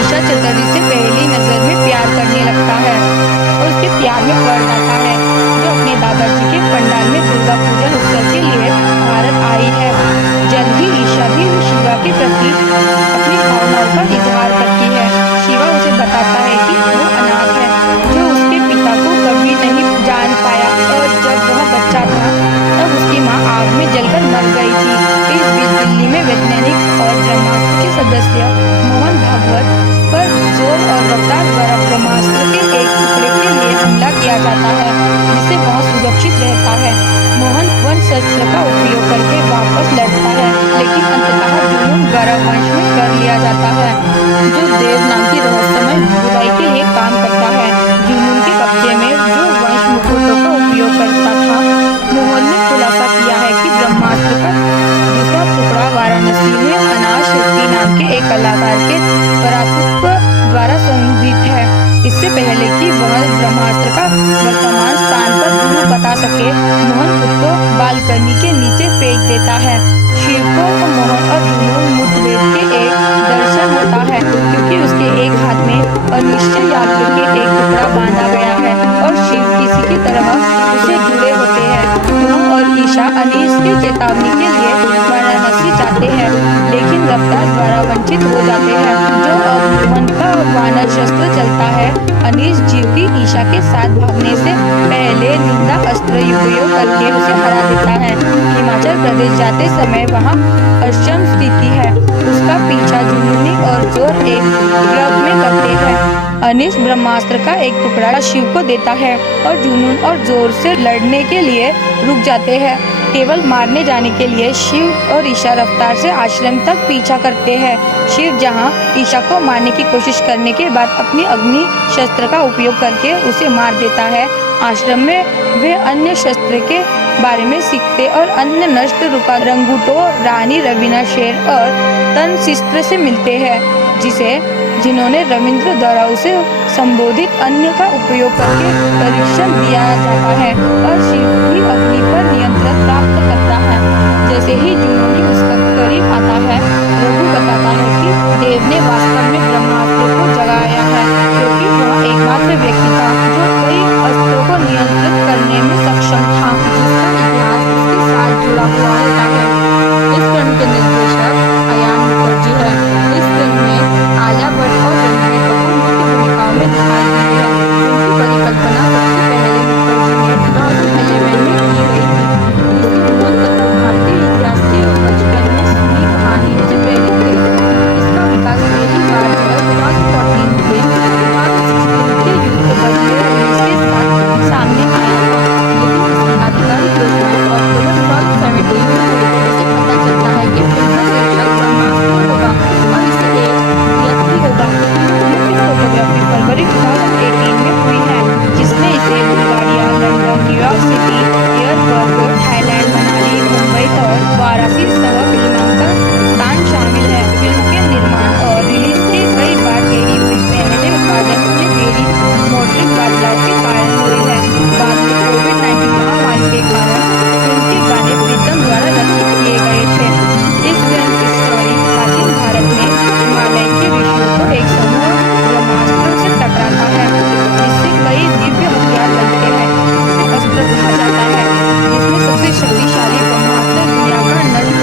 ईशा चतुर्थी से पहली नजर में प्यार करने लगता है और उसके प्यार में पड़ जाता है, जो अपने दादाजी के पंडाल में दुर्गा पूजन उत्सव के लिए भारत आई है। जल्द ही ईशा भी शिवा के प्रति अपनी भावनाओं का इजहार करती है। शिवा उसे बताता है कि वो अनाथ है, जो उसके पिता को कभी नहीं जान पाया और जब वह बच्चा था तब उसकी माँ आग में जलकर मर गई थी। इस बीच दिल्ली में वैज्ञानिक और ब्रह्मास्त्र के सदस्य मोहन भागवत पर जोर और रफ्तार द्वारा ब्रह्मास्त्र के एक टुकड़े के लिए हमला किया जाता है, जिससे वह सुरक्षित रहता है। मोहन वन शस्त्र का उपयोग करके वापस लड़ता है, लेकिन अंततः जुनून गौरव वंश में कर लिया जाता है, जो देव नाम की रहस्यमय बुराई के लिए काम करता है। जुनून के कब्जे में जो वंश मुकुटों का उपयोग करता था, मोहन ने खुलासा किया है कि ब्रह्मास्त्र का दूसरा टुकड़ा वाराणसी में अनाज शेट्टी नाम के एक कलाकार के परापुष्प द्वारा संगीत है। इससे पहले कि वह ब्रह्मास्त्र का वर्तमान स्थान पर पुनः बता सके, मोहन खुद को बालकनी के नीचे फेंक देता है। शिव को मोहन और जुनून मुठभेड़ के एक दर्शन होता है, क्योंकि उसके एक हाथ में अनिश्चय यात्री के एक टुकड़ा बांधा गया है और शिव किसी की तरह उसे जुड़े होते हैं। मोहन और ईशा अनीश की चेतावनी के लिए वाराणसी जाते हैं, लेकिन रफ्तार द्वारा वंचित हो जाते हैं, जो अब मोहन का वानर शस्त्र चलता है। अनीश जीव की ईशा के साथ भागने से पहले निंदा अस्त्र उपयोग करके उसे हरा देता है। हिमाचल प्रदेश जाते समय वहाँ अक्षम स्थिति है। उसका पीछा जुनूनी और जोर एक क्लब में करते हैं। अनीश ब्रह्मास्त्र का एक टुकड़ा शिव को देता है और जुनून और जोर से लड़ने के लिए रुक जाते हैं। केवल मारने जाने के लिए शिव और ईशा रफ्तार से आश्रम तक पीछा करते हैं। शिव जहां ईशा को मारने की कोशिश करने के बाद अपनी अग्नि शस्त्र का उपयोग करके उसे मार देता है। आश्रम में वे अन्य शस्त्र के बारे में सीखते और अन्य नष्ट रुका रंगूटो रानी रवीना शेर और तनशिस्त्र से मिलते हैं, जिन्होंने रविंद्र द्वारा उसे संबोधित अन्य का उपयोग करके परीक्षण दिया जाता है और शिव भी अग्नि पर नियंत्रण प्राप्त करता है। जैसे ही जुनूनी उसका करीब आता है, रघु बताता है कि देव ने वास्तव में ब्रह्मास्त्र को जगाया है, क्योंकि वह एकमात्र व्यक्ति था जो कई अस्त्रों को नियंत्रित करने में सक्षम था, जिसका इतिहास उसके साथ जुड़ा हुआ होता है। इस फिल्म के निर्देशक अयान मुखर्जी है। इस फिल्म में आलिया भट्ट और रणबीर कपूर मुख्य भूमिकाओं में दिखाई दी है। फिल्म की परिकल्पना सबसे पहले मुखर्जी ने 2011 में की गई थी। इसकी मूल तत्व भारतीय इतिहास के बचपन में सुनी कहानियों से प्रेरित थे। इसका विकास पहली बार 2014 में 2016 के युद्ध बदले रिलीज के साथ सामने आया था, लेकिन इसकी आधिकारिक योजना अक्टूबर 2017 में हुई। इससे पता चलता है कि फिल्म का शीर्षक ब्रह्मास्त्र होगा और इसे एक यात्री होगा। मुख्य फोटोग्राफी फरवरी 2018 में हुई है, जिसमें इसे Bulgaria, London, New York city, airport, Thailand, Manali, Mumbai और वाराणसी सह फिल्मांकन स्थान शामिल है। फिल्म के निर्माण और रिलीज के कई बार देरी हुई। पहले उत्पादन में देरी मौद्रिक बदलाव के कारण हुई है। बाद में कोविड-19 महामारी के कारण फिल्म के गाने प्रीतम द्वारा रचित किए गए थे। इस फिल्म की स्टोरी प्राचीन भारत में हिमालय के ऋषियों को एक समूह ब्रह्मास्त्र से टकराता है, जिससे कई दिव्य हथियार बनते हैं, जिसे अस्त्र कहा जाता है, जिसमें सबसे शक्तिशाली ब्रह्मास्त्र दुनिया का नष्ट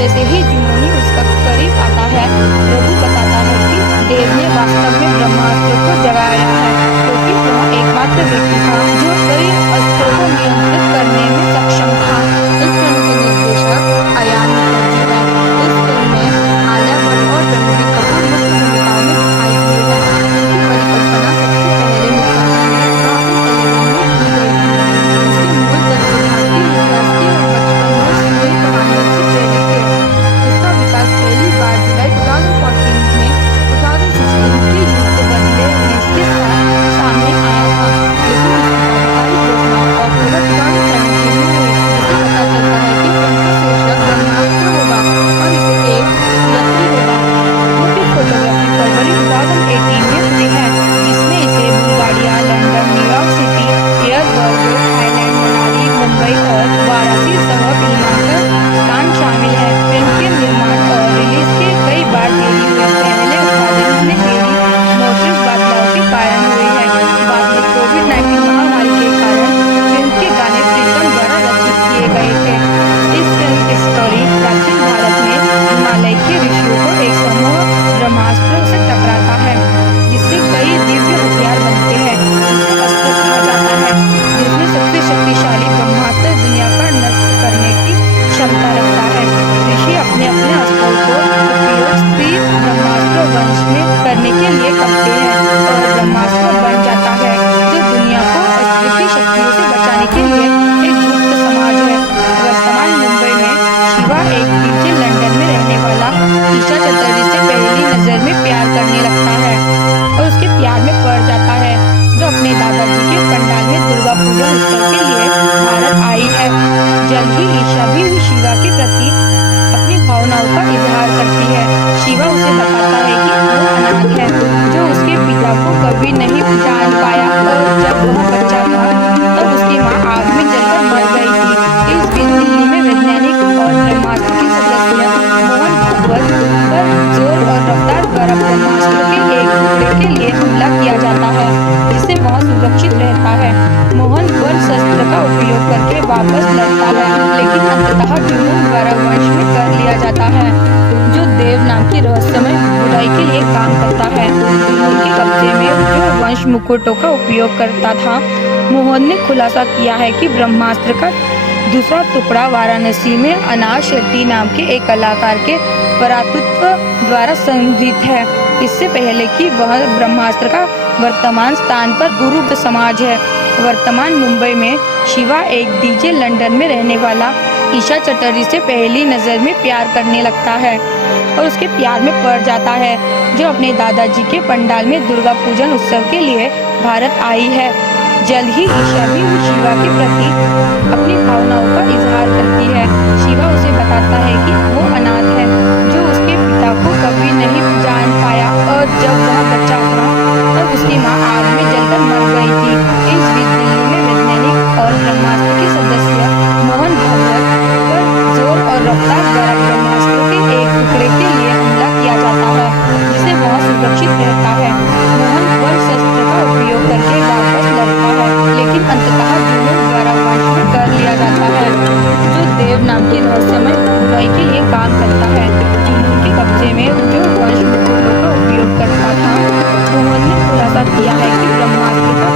जैसे ही जुनूनी उसका करीब आता है, रघु बताता है कि देव ने वास्तव में ब्रह्मास्त्र को जगाया है, क्योंकि वह एकमात्र व्यक्ति था जो कई अस्त्रों को नियंत्रित करने में सक्षम था। इस फिल्म के निर्देशक अयान मुखर्जी हैं। इस फिल्म में आलिया भट्ट और रणबीर कपूर मुख्य भूमिकाओं में दिखाई दिए हैं। इनकी परिकल्पना सबसे पहले मुखर्जी ने 2011 में की गई थी। इसके मूल तत्व भारतीय इतिहास के और बचपन में सुनी कहानियों से प्रेरित थे। इसका विकास पहली बार जुलाई 2014 में 2016 के युद्ध बदले देश के साथ सामने आया था, लेकिन इसकी आधिकारिक घोषणा अक्टूबर 2017 में हुई, जिससे पता चलता है कि फिल्म का शीर्षक ब्रह्मास्त्र होगा और इसे एक यत्री होगा। मुख्य फोटोग्राफी फरवरी 2018 में हुई है, जिसमें इसे बुल्गारिया, लंदन, न्यूयॉर्क सिटी, एयरबर्ग, थाईलैंड, मनाली, मुंबई और वाराणसी सह फिल्मांकन स्थान शामिल है। फिल्म के निर्माण और रिलीज के कई बार देरी हुई। पहले उत्पादन में देरी मौसमी बदलाव के कारण हुई है। बाद में कोविड-19 महामारी के कारण फिल्म के गाने प्रीतम द्वारा रचित किए गए थे। इस फिल्म की स्टोरी प्राचीन भारत में हिमालय के ऋषियों को एक समूह ब्रह्मास्त्र से टकराता है, जिससे कई दिव्य हथियार बनते हैं, जिसे अस्त्र कहा जाता है, जिसमें सबसे शक्तिशाली ब्रह्मास्त्र दुनिया का नष्ट करने की क्षमता रखता है। ऋषि अपने अपने अस्त्रों को उपयोग स्त्री ब्रह्मास्त्र वंश में करने के लिए करते हैं और ब्रह्मास्त्र बन जाता है, जो दुनिया को अस्त्र की शक्तियों से बचाने के लिए एक गुप्त समाज है। वर्तमान मुंबई में शिवा एक डीजे लंदन में रहने वाला ईशा चटर्जी से पहली नजर में प्यार करने लगता है और उसके प्यार में पड़ जाता है, जो अपने दादाजी के पंडाल में दुर्गा पूजा उत्सव के लिए भारत आई है। जल्द ही ईशा भी शिवा के प्रति अपनी भावनाओं का इजहार करती है। शिवा उसे बताता है कि वो अनाथ है, जो उसके पिता को कभी नहीं जान पाया और जब वह बच्चा था तब उसकी माँ आग में जलकर मर गई थी। इस बीच दिल्ली में वैज्ञानिक और ब्रह्मास्त्र के सदस्य मोहन भागवत पर जोर और रफ्तार द्वारा ब्रह्मास्त्र के एक टुकड़े के लिए हमला किया जाता है, जिससे वह सुरक्षित रहता है। मोहन वर शस्त्र का उपयोग करके वापस लड़ता है, लेकिन अंततः जुनून द्वारा वंश में कर लिया जाता है, जो देव नाम की रहस्यमय बुराई के लिए काम करता है। जुनून के कब्जे में जो वंश मुकुटों का उपयोग करता था, मोहन ने खुलासा किया है कि ब्रह्मास्त्र का दूसरा टुकड़ा वाराणसी में अनाज शेट्टी नाम के एक कलाकार के परातत्व द्वारा संग्रहित है, इससे पहले कि वह ब्रह्मास्त्र का वर्तमान स्थान पर गुरु समाज है। वर्तमान मुंबई में शिवा एक डीजे लंदन में रहने वाला ईशा चटर्जी से पहली नजर में प्यार करने लगता है और उसके प्यार में पड़ जाता है, जो अपने दादाजी के पंडाल में दुर्गा पूजन उत्सव के लिए भारत आई है। जल्द ही ईशा भी शिवा के प्रति अपनी भावनाओं का इजहार करती है। शिवा उसे बताता है कि वो अनाथ है, जो उसके पिता को कभी नहीं जान पाया और जब वह बच्चा था तब उसकी माँ आग में जलकर मर गई थी। इस बीच दिल्ली में वैज्ञानिक और ब्रह्मास्त्र के सदस्य मोहन भागवत पर जोर और रफ्तार द्वारा ब्रह्मास्त्र के एक टुकड़े के लिए हमला किया जाता है, जिससे वह सुरक्षित रहता है। मोहन वर शस्त्र का उपयोग करके वापस लड़ता है, लेकिन अंततः जुनून द्वारा वंश में कर लिया जाता है, जो देव नाम की रहस्यमय बुराई के लिए काम करता है। जुनून के कब्जे में जो वंश मुकुटों का उपयोग करता था, मोहन ने खुलासा किया है कि ब्रह्मास्त्र का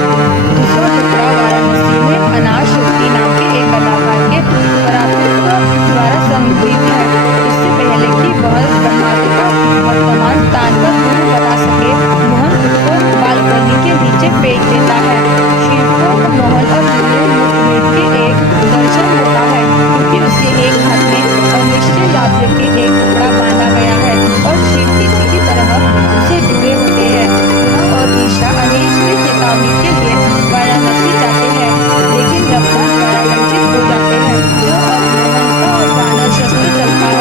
दूसरा टुकड़ा वाराणसी में अनाज शेट्टी नाम के एक कलाकार के परातत्व द्वारा संग्रहित है, इससे पहले कि वह ब्रह्मास्त्र का वर्तमान स्थान पर गुरु बना सके। मोहन खुद को बालकनी के नीचे फेंक देता है। शिव को मोहन और जुनून मुठभेड़ के एक दर्शन होता है, क्योंकि उसके एक हाथ में अनिश्चय यात्रा के एक टुकड़ा बांधा गया है और शिव किसी की तरह उसे जुड़े होते हैं। वह और ईशा अनिश्चित चेतावनी के लिए वाराणसी जाते हैं, लेकिन रफ्तार द्वारा वंचित हो जाते हैं, जो अब मोहन का और वानर शस्त्र चलता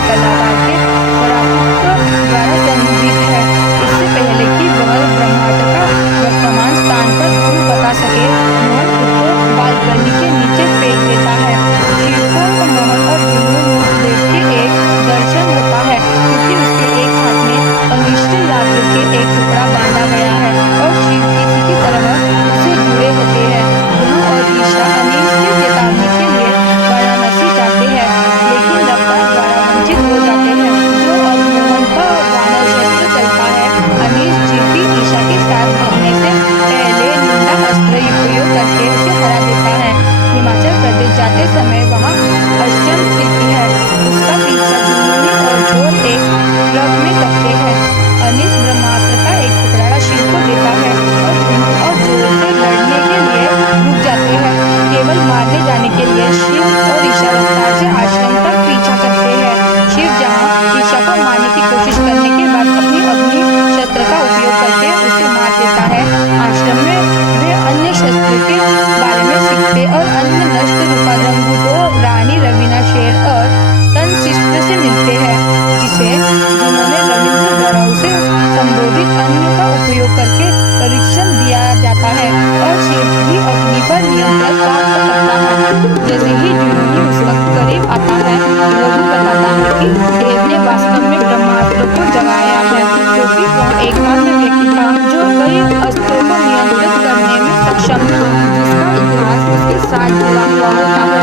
एक कलाकार के पराक्रम द्वारा संबोधित है। इससे पहले कि वह ब्रह्मास्त्र का वर्तमान स्थान पर गुरु बता सके, मोहन खुद को बालकनी के नीचे फेंक देता है। शिव को मोहन और जुनून देव के एक दर्शन होता है, क्योंकि उसके एक हाथ में अनिष्ट यात्री के एक टुकड़ा बांधा गया है और शिव किसी की तरह उसे जुड़े होते हैं। ब्रह्मा और ईशा अनिल से चेतावनी के लिए वाराणसी जाते हैं, लेकिन रफ्तार द्वारा वंचित हो जाते हैं। जो अब मोहन का वानर शस्त्र चलता है, अनिल जी भी ईशा के साथ भागने से पहले निंदा अस्त्र उपयोग करके उसे हरा देता है। हिमाचल प्रदेश जाते समय वहाँ अष्टम स्थिति है। उसका पीछा जुनूनी और जोर एक ट्रक में करते हैं। अनिल ब्रह्मास्त्र का एक टुकड़ा शिव को देता है और जुनून और जोर से लड़ने के लिए रुक जाते हैं। केवल मारने जाने के लिए शिव और ईशा रफ्तार से आश्रम तक पीछा करते हैं। शिव जहाँ ईशा को मारने की कोशिश करने के बाद अपनी अग्नि शस्त्र का उपयोग करके उसे मार देता है। आश्रम में वे अन्य शस्त्र के बारे में सीखते और अन्य नष्ट रूपारंगों रानी रवीना शेर और तनशिष्ट से मिलते हैं, जिन्होंने रविंद्र द्वारा उसे संबोधित अन्य का उपयोग करके परीक्षण दिया जाता है और शिव भी अग्नि पर नियंत्रण प्राप्त करता है। जैसे ही जुनूनी उस वक्त करीब आता है, रघु बताता है कि देव ने वास्तव में ब्रह्मास्त्र को जगाया है, क्योंकि वह एकमात्र व्यक्ति था जो कई अस्त्रों को नियंत्रित करने में सक्षम था, जिसका इतिहास उसके साथ जुड़ा हुआ होता है।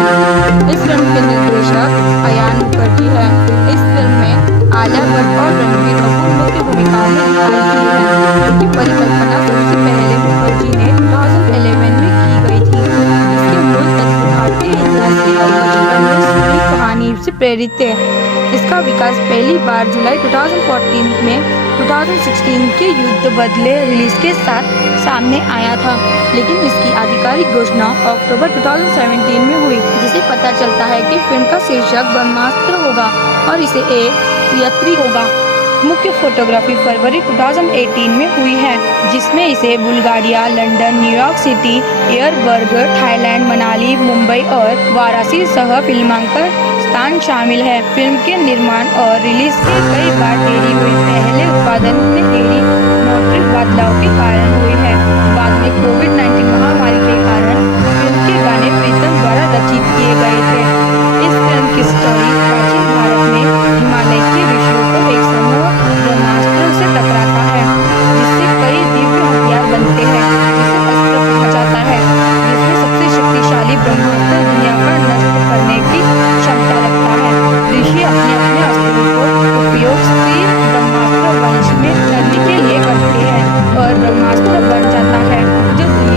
इस फिल्म के निर्देशक अयान मुखर्जी है। इस फिल्म में आलिया भट्ट और रणबीर कपूर मुख्य भूमिकाओं में दिखाई दी है, जिनकी परिकल्पना सबसे पहले मुखर्जी ने 2011 में की गई थी। इसके मूल तत्व भारतीय इतिहास की अवलोकन कहानी से प्रेरित थे। इसका विकास पहली बार जुलाई 2014 में 2016 के युद्ध बदले रिलीज के साथ सामने आया था, लेकिन इसकी आधिकारिक घोषणा अक्टूबर 2017 में हुई, जिसे पता चलता है कि फिल्म का शीर्षक ब्रह्मास्त्र होगा और इसे एक यात्री होगा। मुख्य फोटोग्राफी फरवरी 2018 में हुई है, जिसमें इसे बुल्गारिया, लंदन, न्यूयॉर्क सिटी, एयरबर्ग, थाईलैंड, मनाली, मुंबई और वाराणसी सह फिल्मांकन स्थान शामिल है। फिल्म के निर्माण और रिलीज के कई बार देरी हुई। पहले उत्पादन में देरी मौसमी बदलाव के कारण हुई है। बाद में कोविड-19 महामारी के कारण फिल्म के गाने प्रीतम द्वारा रचित किए गए थे। इस फिल्म की स्टोरी प्राचीन भारत में हिमालय के ऋषियों को एक समूह ब्रह्मास्त्र से टकराता है, जिससे कई दिव्य हथियार बनते हैं, जिसे अस्त्र कहा जाता है, जिसमें सबसे शक्तिशाली ब्रह्मास्त्र दुनिया का नष्ट करने की क्षमता रखता है। ऋषि अपने अपने अस्त्रों को उपयोग स्थिर ब्रह्मास्त्र वंश में करने के लिए करते हैं और ब्रह्मास्त्र बन जाता है, जो दुनिया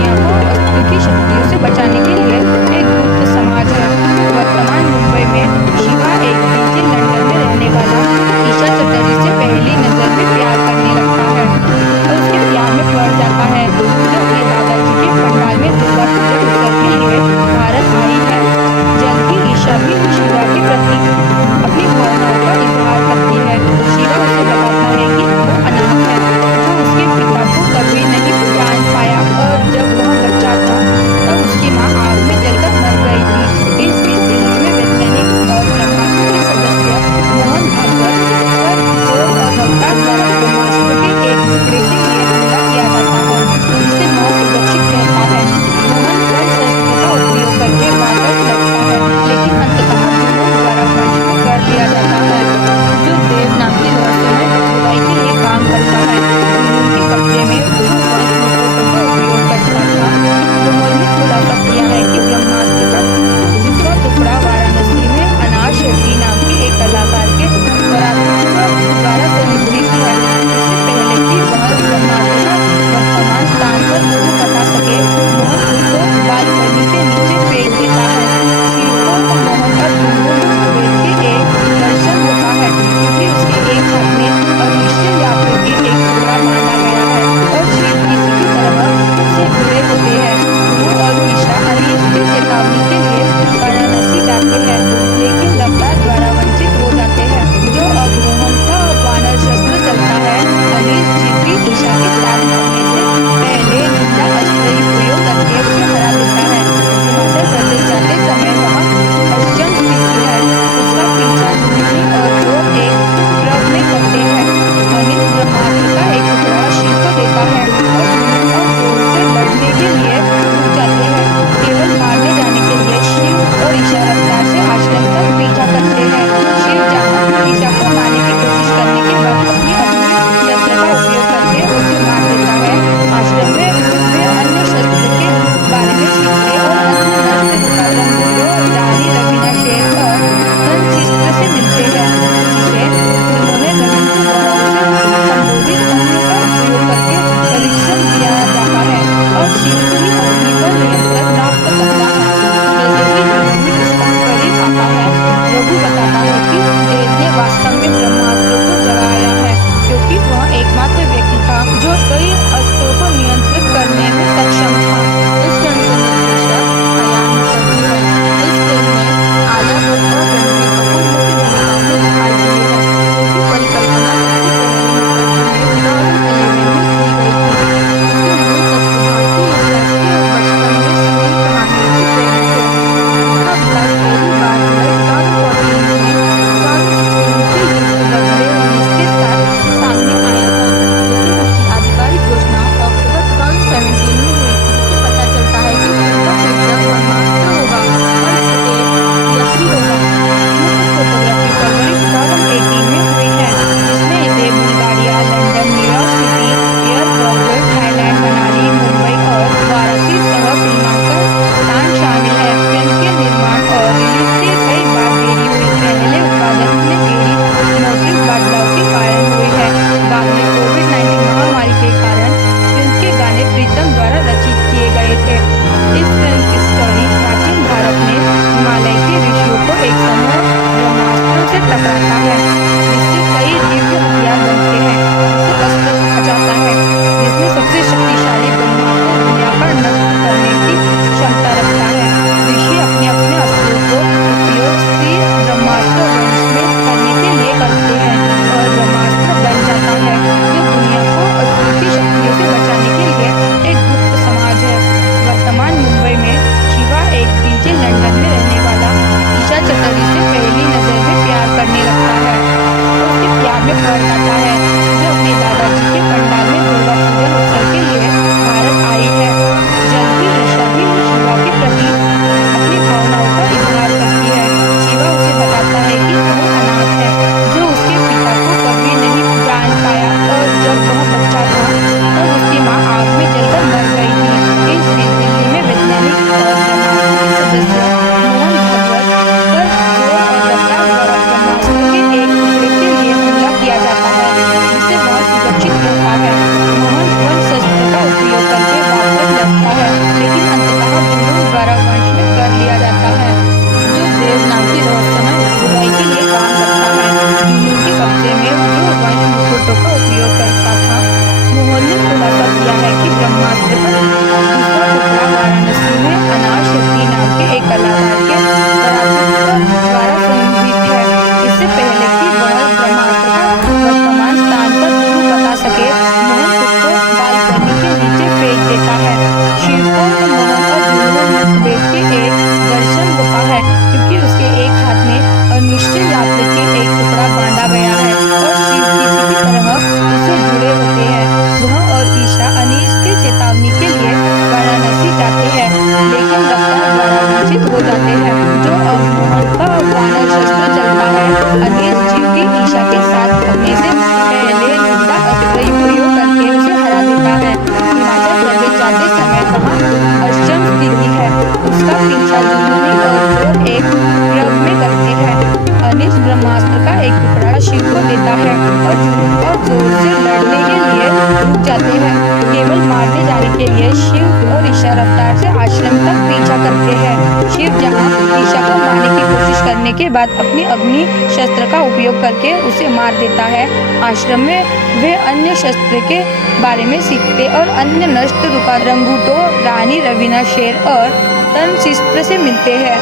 के लिए शिव और ईशा रफ्तार से आश्रम तक पीछा करते हैं। शिव जहां ईशा को मारने की कोशिश करने के बाद अपनी अग्नि शस्त्र का उपयोग करके उसे मार देता है। आश्रम में वे अन्य शस्त्र के बारे में सीखते और अन्य नष्ट रुका रंगूटो, रानी रवीना शेर और तनशिस्त्र से मिलते हैं,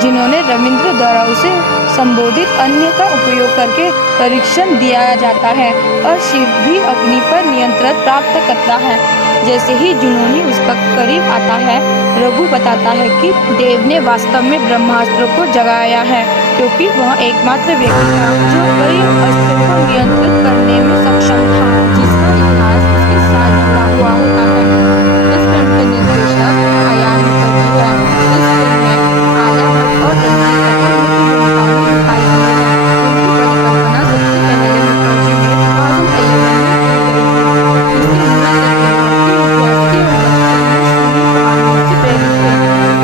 जिन्होंने रविंद्र द्वारा उसे संबोधित अन्य का उपयोग करके परीक्षण दिया जाता है और शिव भी अग्नि पर नियंत्रण प्राप्त करता है। जैसे ही जुनूनी उसका करीब आता है, रघु बताता है कि देव ने वास्तव में ब्रह्मास्त्र को जगाया है, क्योंकि वह एकमात्र व्यक्ति था जो कई अस्त्रों को नियंत्रित करने में सक्षम था, जिसका इतिहास उसके साथ जुड़ा हुआ होता है। इस फिल्म के निर्देशक अयान मुखर्जी हैं। इस फिल्म में आलिया भट्ट और रणबीर कपूर मुख्य भूमिकाओं में दिखाई दिए हैं। फिल्म की परिकल्पना सबसे पहले मुखर्जी ने 2011 में की गई थी। इसके मूल सेट के भारतीय इतिहास के बचपन में सुनी कहानियों से प्रेरित थे।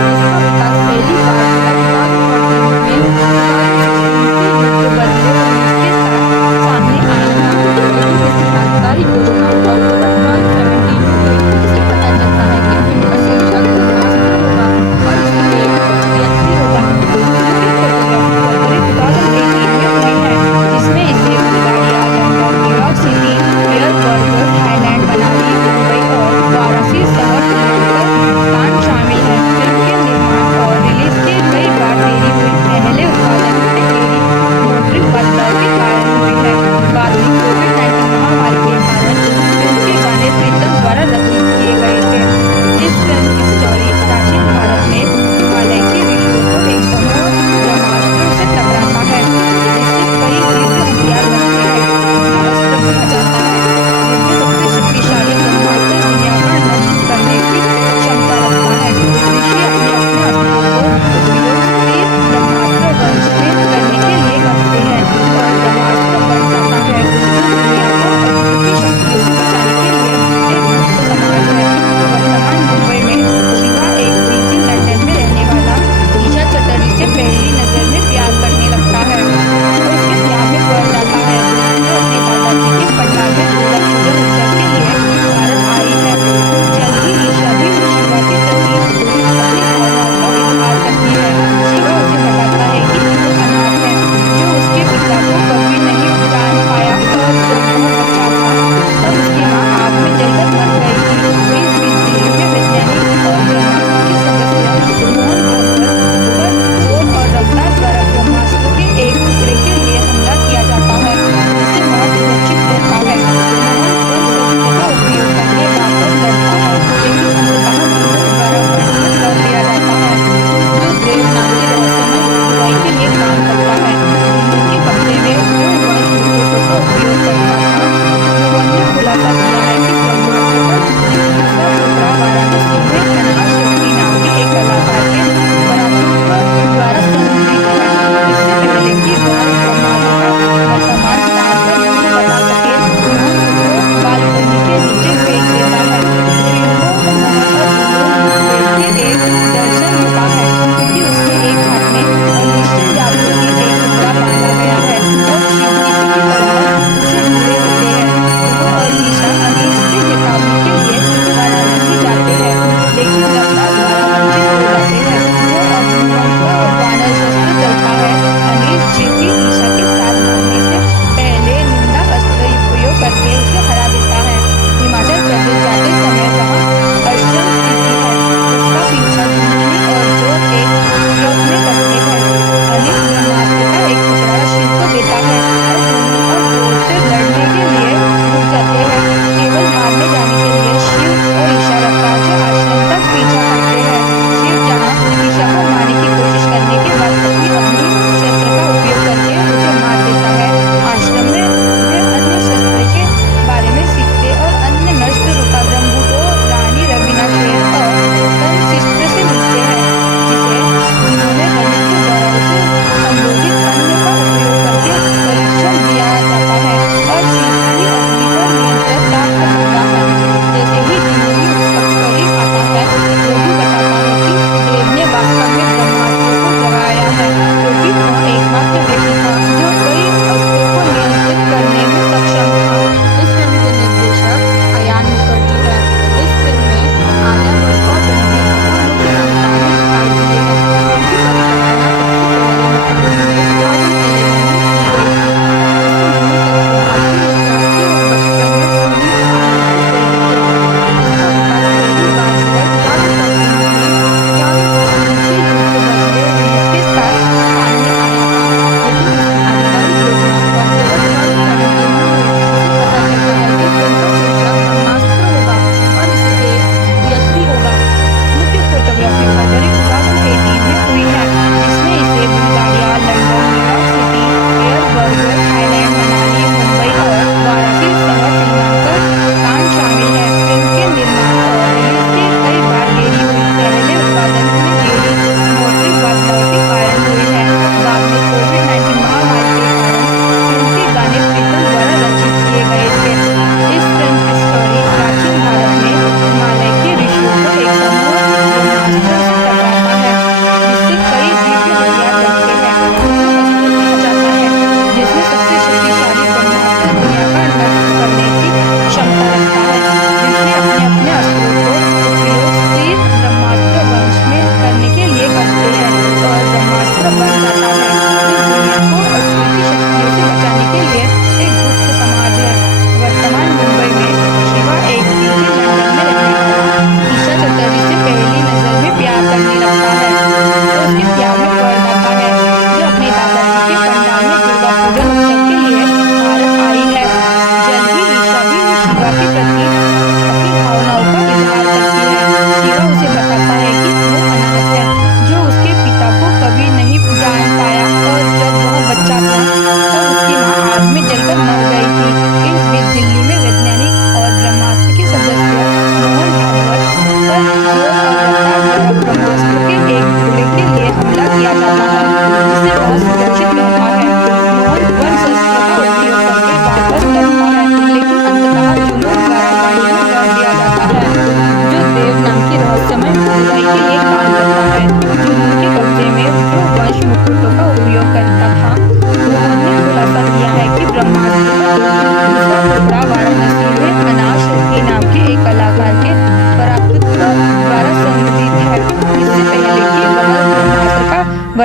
इसका विकास पहली बार शिलाजिकाल और में 2016 के युद्ध बदले रिलीज के साथ सामने आया था। फिल्म की जानकारी योजना अक्टूबर 2017 में हुई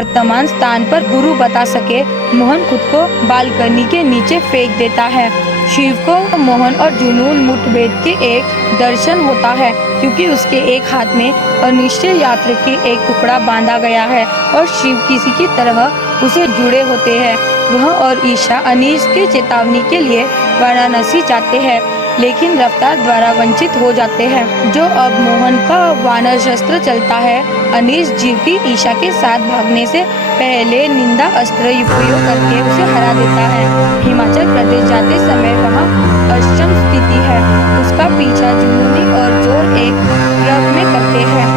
वर्तमान स्थान पर गुरु बता सके, मोहन खुद को बालकनी के नीचे फेंक देता है। शिव को मोहन और जुनून मुठभेड़ के एक दर्शन होता है, क्योंकि उसके एक हाथ में अनिश्चय यात्रा के एक टुकड़ा बांधा गया है और शिव किसी की तरह उसे जुड़े होते हैं। वह और ईशा अनीश की चेतावनी के लिए वाराणसी जाते हैं, लेकिन रफ्तार द्वारा वंचित हो जाते हैं। जो अब मोहन का वानर शस्त्र चलता है, अनीश जीव की ईशा के साथ भागने से पहले निंदा अस्त्र उपयोग करके उसे हरा देता है। हिमाचल प्रदेश जाते समय वहाँ अष्टम स्थिति है, उसका पीछा जुनूनी और जोर एक रग में करते हैं।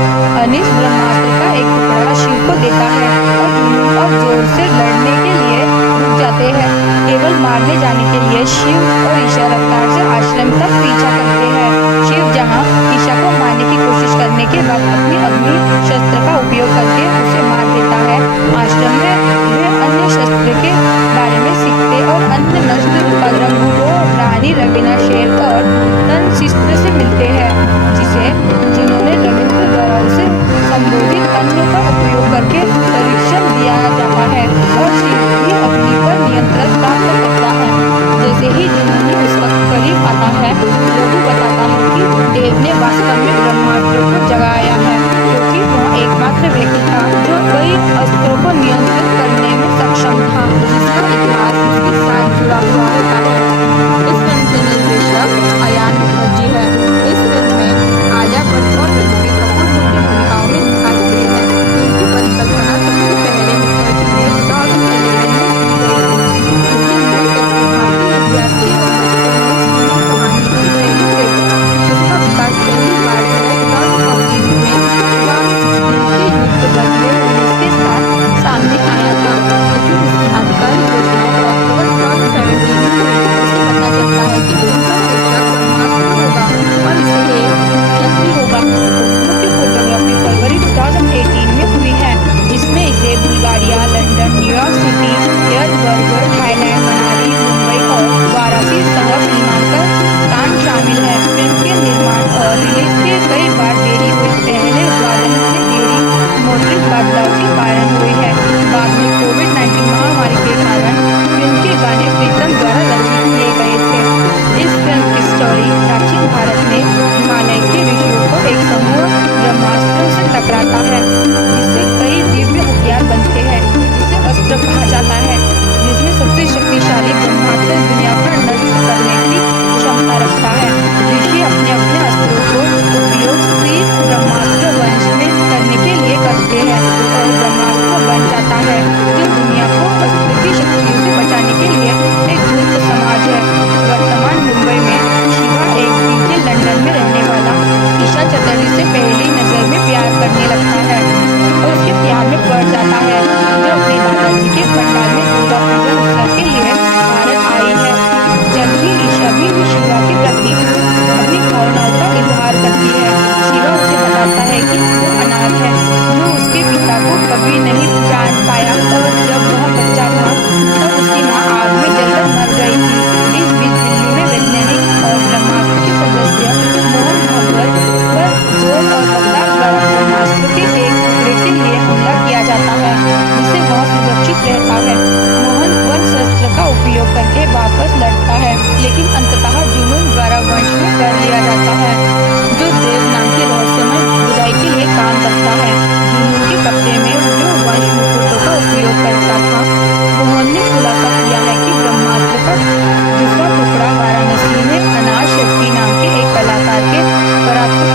अनीश ब्रह्मास्त्र का एक टुकड़ा शिव को देता है और जुनून और जोर से लड़ने के लिए रुक जाते हैं। केवल मारने जाने के लिए शिव और ईशा रफ्तार से आश्रम तक पीछा करते हैं। शिव जहां ईशा को मारने की कोशिश करने के बाद अपनी अग्नि शस्त्र का उपयोग करके उसे मार देता है। आश्रम में वे अन्य शस्त्र के बारे में सीखते और अन्य नष्ट रंगूलो, रानी रवीना शेर और तन शिस्त्र से मिलते हैं, जिन्होंने रविंद्र द्वारा उसे संबोधित तंत्र का उपयोग करके परीक्षण दिया जाता है और शिव भी अग्नि पर नियंत्रण प्राप्त करता है। जैसे ही जुनूनी उसका करीब आता है, रघु बताता है कि देव ने वास्तव में ब्रह्मास्त्र को जगाया है, क्योंकि वह एकमात्र व्यक्ति था जो कई अस्त्रों को नियंत्रित करने में सक्षम था, जिसका इतिहास उसके साथ जुड़ा हुआ होता है। इस फिल्म के निर्देशक अयान मुखर्जी है। इस फिल्म में आलिया भट्ट और रणबीर कपूर मुख्य भूमिकाओं में दिखाई दिए हैं। फिल्म की परिकल्पना सबसे पहले मुखर्जी ने 2011 में की गई थी। इसके मूल तत्व भारतीय इतिहास की और महत्वपूर्ण कहानी से प्रेरित थे, जिसका विकास पहली बार 2014 में के युद्ध बदले पुलिस के साथ सामने आया था, लेकिन इसकी आधिकारिक घोषणा अक्टूबर 2017 में हुई। इससे पता चलता है कि फिल्म का शीर्षक ब्रह्मास्त्र होगा और इसे एक यंत्री होगा। मुख्य फोटोग्राफी फरवरी 2018 में हुई है, जिसमें इसे बुल्गारिया, लंदन, न्यूयॉर्क सिटी, एयरबर्गर, थाईलैंड, मनाली, मुंबई और वाराणसी सह सीमांकन स्थान शामिल है। फिल्म के निर्माण और रिलीज के कई बार देरी हुई। पहले उत्पादन से देरी मौद्रिक बदलाव के कारण हुई है। बाद में कोविड-19 महामारी के कारण फिल्म के गाने प्रीतम द्वारा रचित किए गए थे। इस फिल्म की स्टोरी प्राचीन भारत में हिमालय के ऋषियों को एक समूह ब्रह्मास्त्र से टकराता है, जिससे कई दिव्य हथियार बनते हैं, जिसे अस्त्र कहा जाता है, जिसमें सबसे शक्तिशाली ब्रह्मास्त्र दुनिया पर नष्ट करने की क्षमता रखता है। ऋषि अपने अपने अस्त्रों को उपयोग स्त्री ब्रह्मास्त्र वंश में करने के लिए करते हैं और ब्रह्मास्त्र बन जाता है, जो दुनिया को अस्त्र की शक्तियों से बचाने के लिए एक धूर्त समाज है। वर्तमान मुंबई में शिवा एक डीजे लंदन में रहने वाला ईशा चतुर्वेदी से पहली नजर में प्यार करने लगता है और उसके प्यार में पड़ जाता है, जो अपने दादाजी के पंडाल में दुर्गा पूजा उत्सव के लिए भारत आई है। जल्द ही ईशा भी शिवा के प्रति अपनी भावनाओं का इजहार करती है। शिवा उसे बताता है कि वो अनाथ है, जो उसके पिता को कभी नहीं जान पाया और जब वह बच्चा था तब उसकी माँ आग में जलकर मर गई थी। इस बीच दिल्ली में वैज्ञानिक और ब्रह्मास्त्र के सदस्य मोहन भागवत पर जोर और रफ्तार द्वारा ब्रह्मास्त्र के एक टुकड़े के लिए हमला किया जाता है, जिससे वह सुरक्षित रहता है। मोहन वन शस्त्र का उपयोग करके वापस लड़ता है, लेकिन अंततः जुनून द्वारा वंश में कर लिया जाता है, जो देव नाम के रहस्यमय बुराई के लिए काम करता है। जुनून के कब्जे में जो वंश मुकुटों का उपयोग करता था, मोहन ने खुलासा किया है कि ब्रह्मास्त्र का दूसरा टुकड़ा वाराणसी में अनाज शेट्टी नाम के एक कलाकार के पराक्रम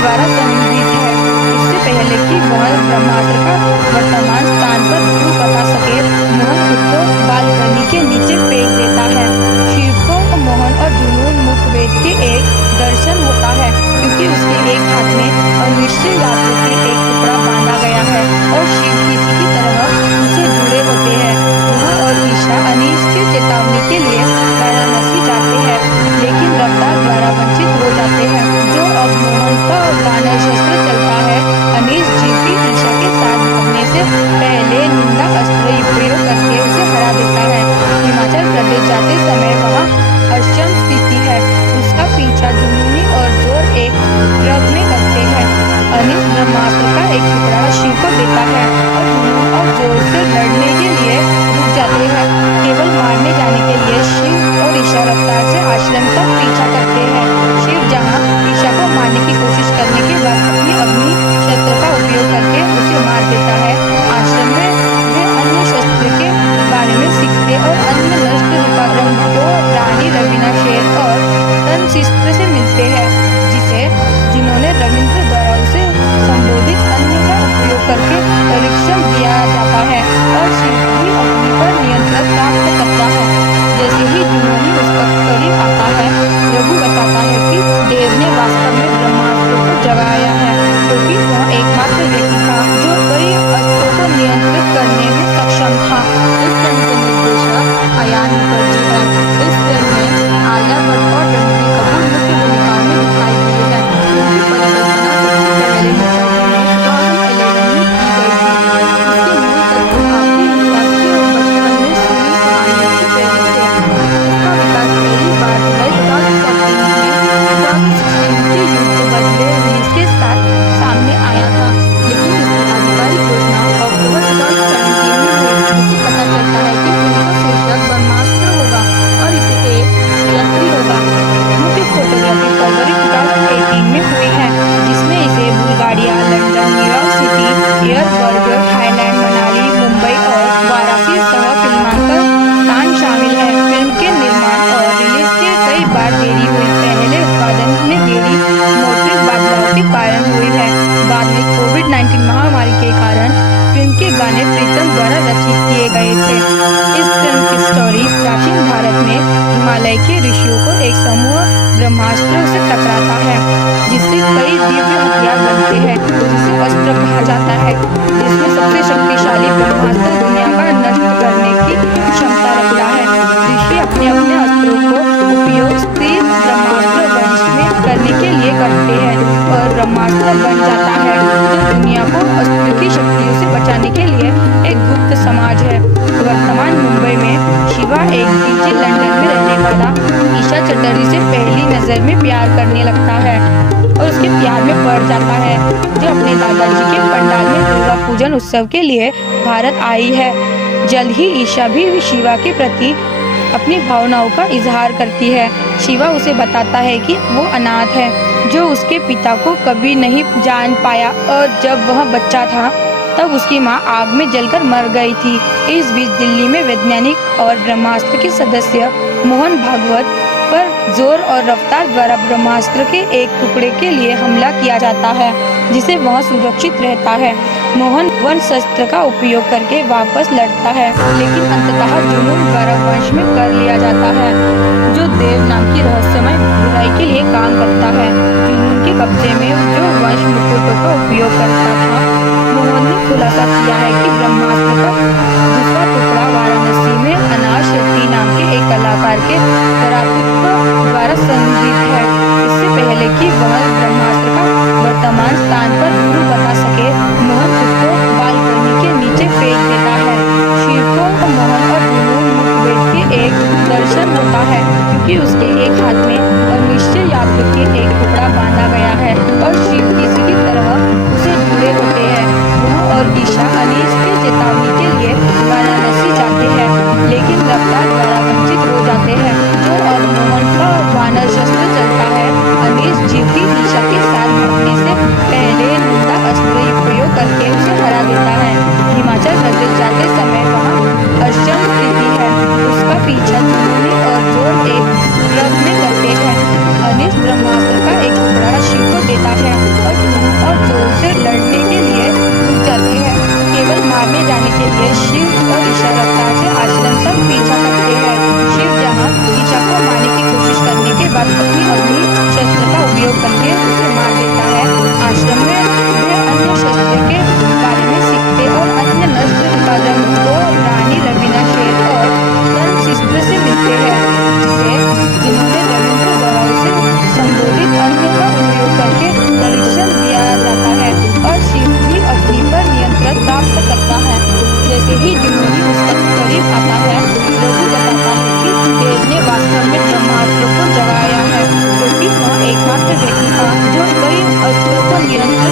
द्वारा संग्रहित है। इससे पहले कि वह ब्रह्मास्त्र का वर्तमान स्थान पर गुरु बता सके, मोहन खुद को बालकनी के नीचे फेंक देता है। शिव को मोहन और जुनून मुठभेड़ के एक दर्शन होता है, क्योंकि उसके एक हाथ में अनिश्चय यात्रा के एक टुकड़ा बांधा गया है और शिव किसी की तरह उसे जुड़े होते हैं। वह और ईशा अनीश की चेतावनी के लिए वाराणसी जाते हैं, लेकिन रफ्तार द्वारा वंचित हो जाते हैं। जो अब मोहन का वानर शस्त्र चलता है, अनीश जीव की ईशा के साथ भागने से पहले निंदा अस्त्र उपयोग करके उसे हरा देता है। हिमाचल प्रदेश जाते समय वहाँ अष्टम स्थिति है, उसका पीछा जुनूनी और जोर एक रग में करते हैं। अनीश ब्रह्मास्त्र का एक टुकड़ा शिव को देता है और जुनून और जोर से लड़ने के लिए रुक जाते हैं। केवल मारने जाने के लिए शिव और ईशा रफ्तार से आश्रम तक पीछा करते हैं। शिव जहाँ ईशा को मारने की कोशिश करने के बाद अपनी अग्नि शस्त्र का उपयोग करके उसे मार देता है। आश्रम में वे अन्य शस्त्र के बारे में सीखते और अन्य नष्ट रूपाग्रम दो रानी रवीना शेर और तनशिस्त्र से मिलते हैं, जिन्होंने रविंद्र द्वारा उसे संबोधित अन्य का उपयोग करके परीक्षण दिया जाता है और शिव भी अग्नि पर नियंत्रण प्राप्त करता है। जैसे ही जुनूनी उसका करीब आता है, रघु बताता है कि देव ने वास्तव में ब्रह्मास्त्र को जगाया है, क्योंकि वह एकमात्र व्यक्ति था जो कई अस्त्रों को नियंत्रित करने में सक्षम था। इस फिल्म के निर्देशक अयान मुखर्जी है। इस फिल्म में आलिया भट्ट और रणबीर कपूर मुख्य भूमिकाओं में दिखाई दिए हैं। उनकी परिकल्पना सबसे पहले मुखर्जी ने 2011 में की गई थी। इसके मूल तत्व भारतीय इतिहास के और बचपन में सुनी कहानियों से प्रेरित थे। इसका विकास पहली बार जुलाई 2014 में 2016 के युद्ध बदले रिलीज के साथ सामने आया था, लेकिन इसकी आधिकारिक घोषणा अक्टूबर 2017 में हुई, जिससे पता चलता है कि फिल्म का शीर्षक ब्रह्मास्त्र होगा और इसे एक यात्री होगा। मुख्य फोटोग्राफी फरवरी 2018 में हुई है, जिसमें इसे बुल्गारिया, लंदन, न्यूयॉर्क सिटी, एयरबर्ग, थाईलैंड, मनाली, मुंबई और वाराणसी सह फिल्मांकन स्थान शामिल है। फिल्म के निर्माण और रिलीज से कई बार देरी हुई। पहले उत्पादन में देरी मौद्रिक बाधाओं के कारण हुई है। बाद में कोविड-19 महामारी के कारण फिल्म के गाने प्रीतम द्वारा रचित किए गए थे। इस फिल्म की स्टोरी प्राचीन भारत में हिमालय के ऋषियों को एक समूह ब्रह्मास्त्र से टकराता है, जिससे कई दिव्य हथियार बनते हैं, जिसे अस्त्र कहा जाता है, जिसमें सबसे शक्तिशाली ब्रह्मास्त्र दुनिया का नष्ट करने की क्षमता रखता है। ऋषि अपने अपने अस्त्रों को उपयोग स्थिर ब्रह्मास्त्र वंश में करने के लिए करते हैं और ब्रह्मास्त्र बन जाता है, जो दुनिया को अस्त्र की शक्तियों से बचाने के लिए एक गुप्त समाज है। वर्तमान मुंबई में शिवा एक डीजे लंदन में रहने वाला ईशा चटर्जी से पहली नजर में प्यार करने लगता है और उसके प्यार में पड़ जाता है, जो अपने दादाजी के पंडाल में दुर्गा पूजन उत्सव के लिए भारत आई है। जल्द ही ईशा भी शिवा के प्रति अपनी भावनाओं का इजहार करती है। शिवा उसे बताता है कि वो अनाथ है, जो उसके पिता को कभी नहीं जान पाया और जब वह बच्चा था तब उसकी मां आग में जलकर मर गई थी। इस बीच दिल्ली में वैज्ञानिक और ब्रह्मास्त्र के सदस्य मोहन भागवत पर जोर और रफ्तार द्वारा ब्रह्मास्त्र के एक टुकड़े के लिए हमला किया जाता है, जिसे वह सुरक्षित रहता है। मोहन वन शस्त्र का उपयोग करके वापस लड़ता है, लेकिन अंततः जुनून द्वारा वंश में कर लिया जाता है, जो देव नाम की रहस्यमय बुराई के लिए काम करता है। जुनून के कब्जे में जो वंश मुकुटों का उपयोग करता था, मोहन ने खुलासा किया है कि ब्रह्मास्त्र का दूसरा टुकड़ा वाराणसी में अनाश शेट्टी नाम के एक कलाकार के करातत्व द्वारा संग्रहित है। इससे पहले कि वह ब्रह्मास्त्र का वर्तमान स्थान पर गुरु बता सके, मोहन खुद को बालकनी के नीचे फेंक देता है। शिव को मोहन और जुनून मुठभेड़ के एक दर्शन होता है, क्योंकि उसके एक हाथ में अनिश्चय यात्री के एक टुकड़ा बांधा गया है और शिव किसी की तरह उसे जुड़े होते हैं। वह और ईशा अनीश के चेतावनी के लिए वाराणसी जाते हैं, लेकिन रफ्तार द्वारा वंचित हो जाते हैं, जो अब मोहन का वानर शस्त्र चलता है। अनीश जीव की ईशा के साथ भक्ति से पहले मुद्दा अस्त्र उपयोग करके उसे हरा देता है। हिमाचल प्रदेश जाते समय वहाँ अर्चन स्थिति है, उसका पीछा जुनूनी और जोर एक ट्रक में करते हैं। अनीश ब्रह्मास्त्र का एक टुकड़ा शिव को देता है और जुनून और जोर से लड़ने के लिए रुक जाते हैं। केवल मारने जाने के लिए शिव और ईशा रफ्तार से आश्रम तक पीछा करते हैं। शिव जहाँ ईशा को मारने की कोशिश करने के बाद अपनी अग्नि शस्त्र का उपयोग करके उसे मार देता है। आश्रम में वे अन्य शस्त्र के बारे में सीखते और अन्य नष्ट रूपाग्रम दो रानी रवीना शेर और तनशिस्त्र से मिलते हैं, जिन्होंने रविंद्र द्वारा उसे संबोधित अन्य का उपयोग करके परीक्षण दिया जाता है और शिव भी अग्नि पर नियंत्रण प्राप्त करता है। जैसे ही जुनूनी उसका करीब आता है, रघु बताता है कि देव ने वास्तव में ब्रह्मास्त्र को जगाया है, क्योंकि वह एकमात्र व्यक्ति था जो कई अस्त्रों को नियंत्रित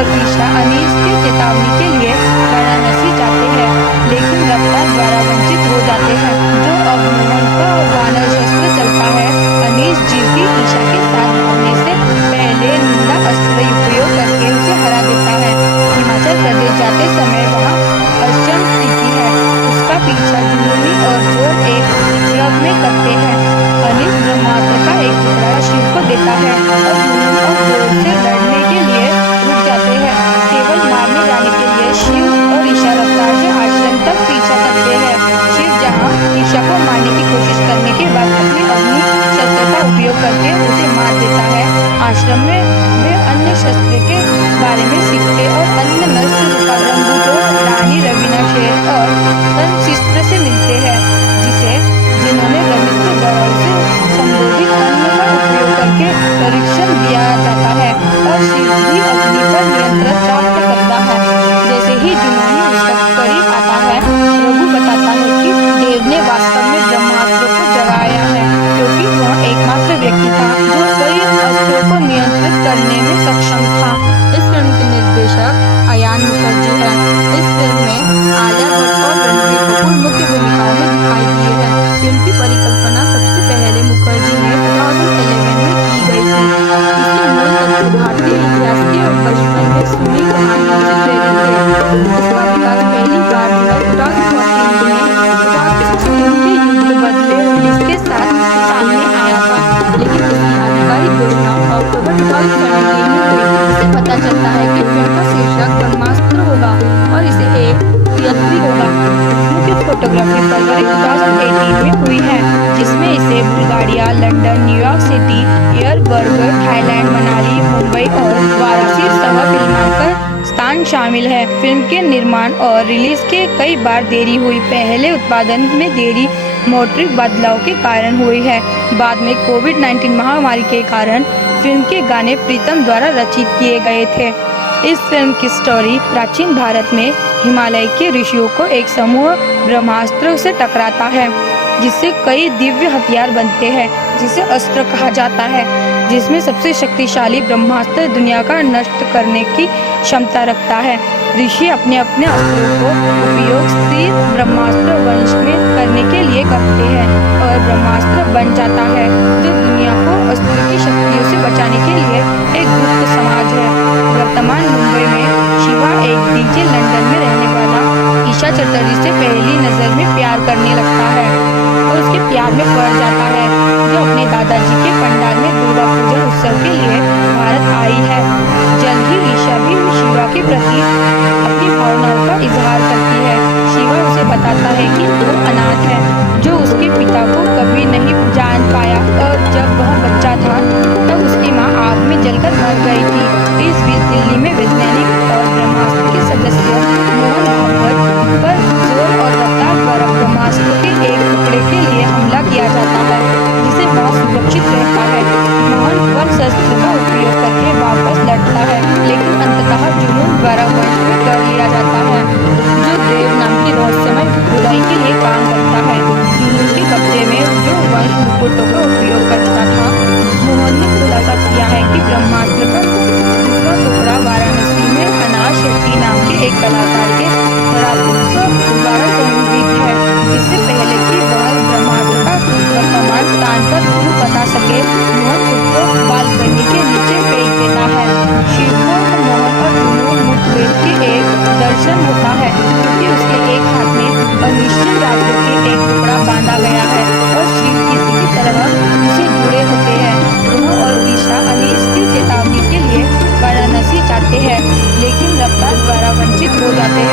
और ईशा अनीस की चेतावनी के लिए वाराणसी जाते हैं, लेकिन रफ्तार द्वारा वंचित हो जाते हैं। जो अब मोहन का वानर शस्त्र चलता है, अनीस जीव की ईशा के साथ भागने से पहले निंदा अस्त्र उपयोग करके उसे हरा देता है। हिमाचल प्रदेश जाते समय वहाँ अष्टम स्थिति है, उसका पीछा जुनूनी और जोर एक क्रम में करते हैं। अनीस ब्रह्मास्त्र का एक टुकड़ा शिव को देता है और जुनून और जोर से लड़ने के लिए रुक जाते हैं। केवल मारने जाने के लिए शिव और ईशा रफ्तार से आश्रम तक पीछा करते हैं। शिव जहाँ ईशा को मारने की कोशिश करने के बाद अपनी अग्नि शस्त्र का उपयोग करके उसे मार देता है। आश्रम में वे अन्य शस्त्र के बारे में सीखते और अन्य नष्ट रूपा ब्रह्मभूतों रानी रवीना शेर और तनशिस्त्र से मिलते हैं, जिन्होंने रविंद्र द्वारा उसे संबोधित अन्न का उपयोग करके परीक्षण दिया जाता है और शिव भी अग्नि पर नियंत्रण प्राप्त करता है। जैसे ही जुनूनी उसका करीब आता है, रघु बताता है कि देव ने वास्तव में ब्रह्मास्त्र को जगाया है, क्योंकि वह एकमात्र व्यक्ति था जो कई अस्त्रों को नियंत्रित करने में सक्षम था। इस फिल्म के निर्देशक अयान मुखर्जी हैं। इस फिल्म में आलिया भट्ट और रणबीर कपूर मुख्य भूमिकाओं में दिखाई दिए हैं। फिल्म की परिकल्पना सबसे पहले मुखर्जी ने 2011 में की गई थी। इसके मूल तत्व भारतीय इतिहास के और बचपन में सुनी कहानियों से प्रेरित थे। इसका विकास पहली बार 2014 में 2016 के युद्ध बदले रिलीज के साथ सामने आया था, लेकिन इसकी आधिकारिक घोषणा अक्टूबर 2017 में हुई। इससे पता चलता है कि फिल्म का शीर्षक ब्रह्मास्त्र होगा और इसे एक यद्री होगा। मुख्य फोटोग्राफी फरवरी 2018 में हुई है, जिसमें इसे बुल्गारिया, लंदन, न्यूयॉर्क सिटी, एयरबर्ग, थाईलैंड, मनाली, मुंबई और वाराणसी सह फिल्मांकन स्थान शामिल है। फिल्म के निर्माण और रिलीज के कई बार देरी हुई। पहले उत्पादन में देरी मौद्रिक बदलाव के कारण हुई है। बाद में कोविड-19 महामारी के कारण फिल्म के गाने प्रीतम द्वारा रचित किए गए थे। इस फिल्म की स्टोरी प्राचीन भारत में हिमालय के ऋषियों को एक समूह ब्रह्मास्त्र से टकराता है, जिससे कई दिव्य हथियार बनते हैं, जिसे अस्त्र कहा जाता है, जिसमें सबसे शक्तिशाली ब्रह्मास्त्र दुनिया का नष्ट करने की क्षमता रखता है। ऋषि अपने अपने अस्त्रों को उपयोग स्थिर ब्रह्मास्त्र वंश में करने के लिए करते हैं और ब्रह्मास्त्र बन जाता है, जो दुनिया को अस्त्र की शक्तियों से बचाने के लिए एक गुप्त समाज है। वर्तमान मुंबई में शिवा एक डीजे लंदन में रहने वाला ईशा चटर्जी से पहली नजर में प्यार करने लगता है और उसके प्यार में पड़ जाता है, जो अपने दादाजी के पंडाल में दुर्गा पूजन उत्सव के लिए भारत आई है। जल्द ही ईशा भी शिवा के प्रति अपनी भावनाओं का इजहार करती है। शिवा उसे बताता है कि वो अनाथ है, जो उसके पिता को कभी नहीं जान पाया और जब वह बच्चा था तब उसकी माँ आग में जलकर मर गई थी। इस बीच दिल्ली में वैज्ञानिक और ब्रह्मास्त्र के सदस्य मोहन भागवत पर जोर और रफ्तार द्वारा ब्रह्मास्त्र के एक टुकड़े के लिए हमला किया जाता है, जिसे वह सुरक्षित रहता है। मोहन वन शस्त्र का उपयोग करके वापस लड़ता है, लेकिन अंततः जुनून द्वारा वंश में कर लिया जाता है, जो देव नाम की रहस्यमय बुराई के लिए काम करता है। जुनून के कब्जे में जो वंश मुकुटों का उपयोग करता था, मोहन ने खुलासा किया है कि ब्रह्मास्त्र का दूसरा टुकड़ा वाराणसी में अनाज शेट्टी नाम के एक कलाकार के परापुत्र द्वारा संग्रहित है। इससे पहले कि वह ब्रह्मास्त्र का वर्तमान स्थान पर गुरु बता सके, मोहन खुद को बालकनी के नीचे फेंक देता है। शिव को मोहन और जुनून मुठभेड़ के एक दर्शन होता है, क्योंकि उसके एक हाथ में अनिश्चित रातों के एक टुकड़ा बांधा गया है और शिव किसी की तरह उसे जुड़े होते हैं। वह और ईशा अनीस की चेतावनी के लिए वाराणसी जाते हैं, लेकिन रफ्तार द्वारा वंचित हो जाते हैं।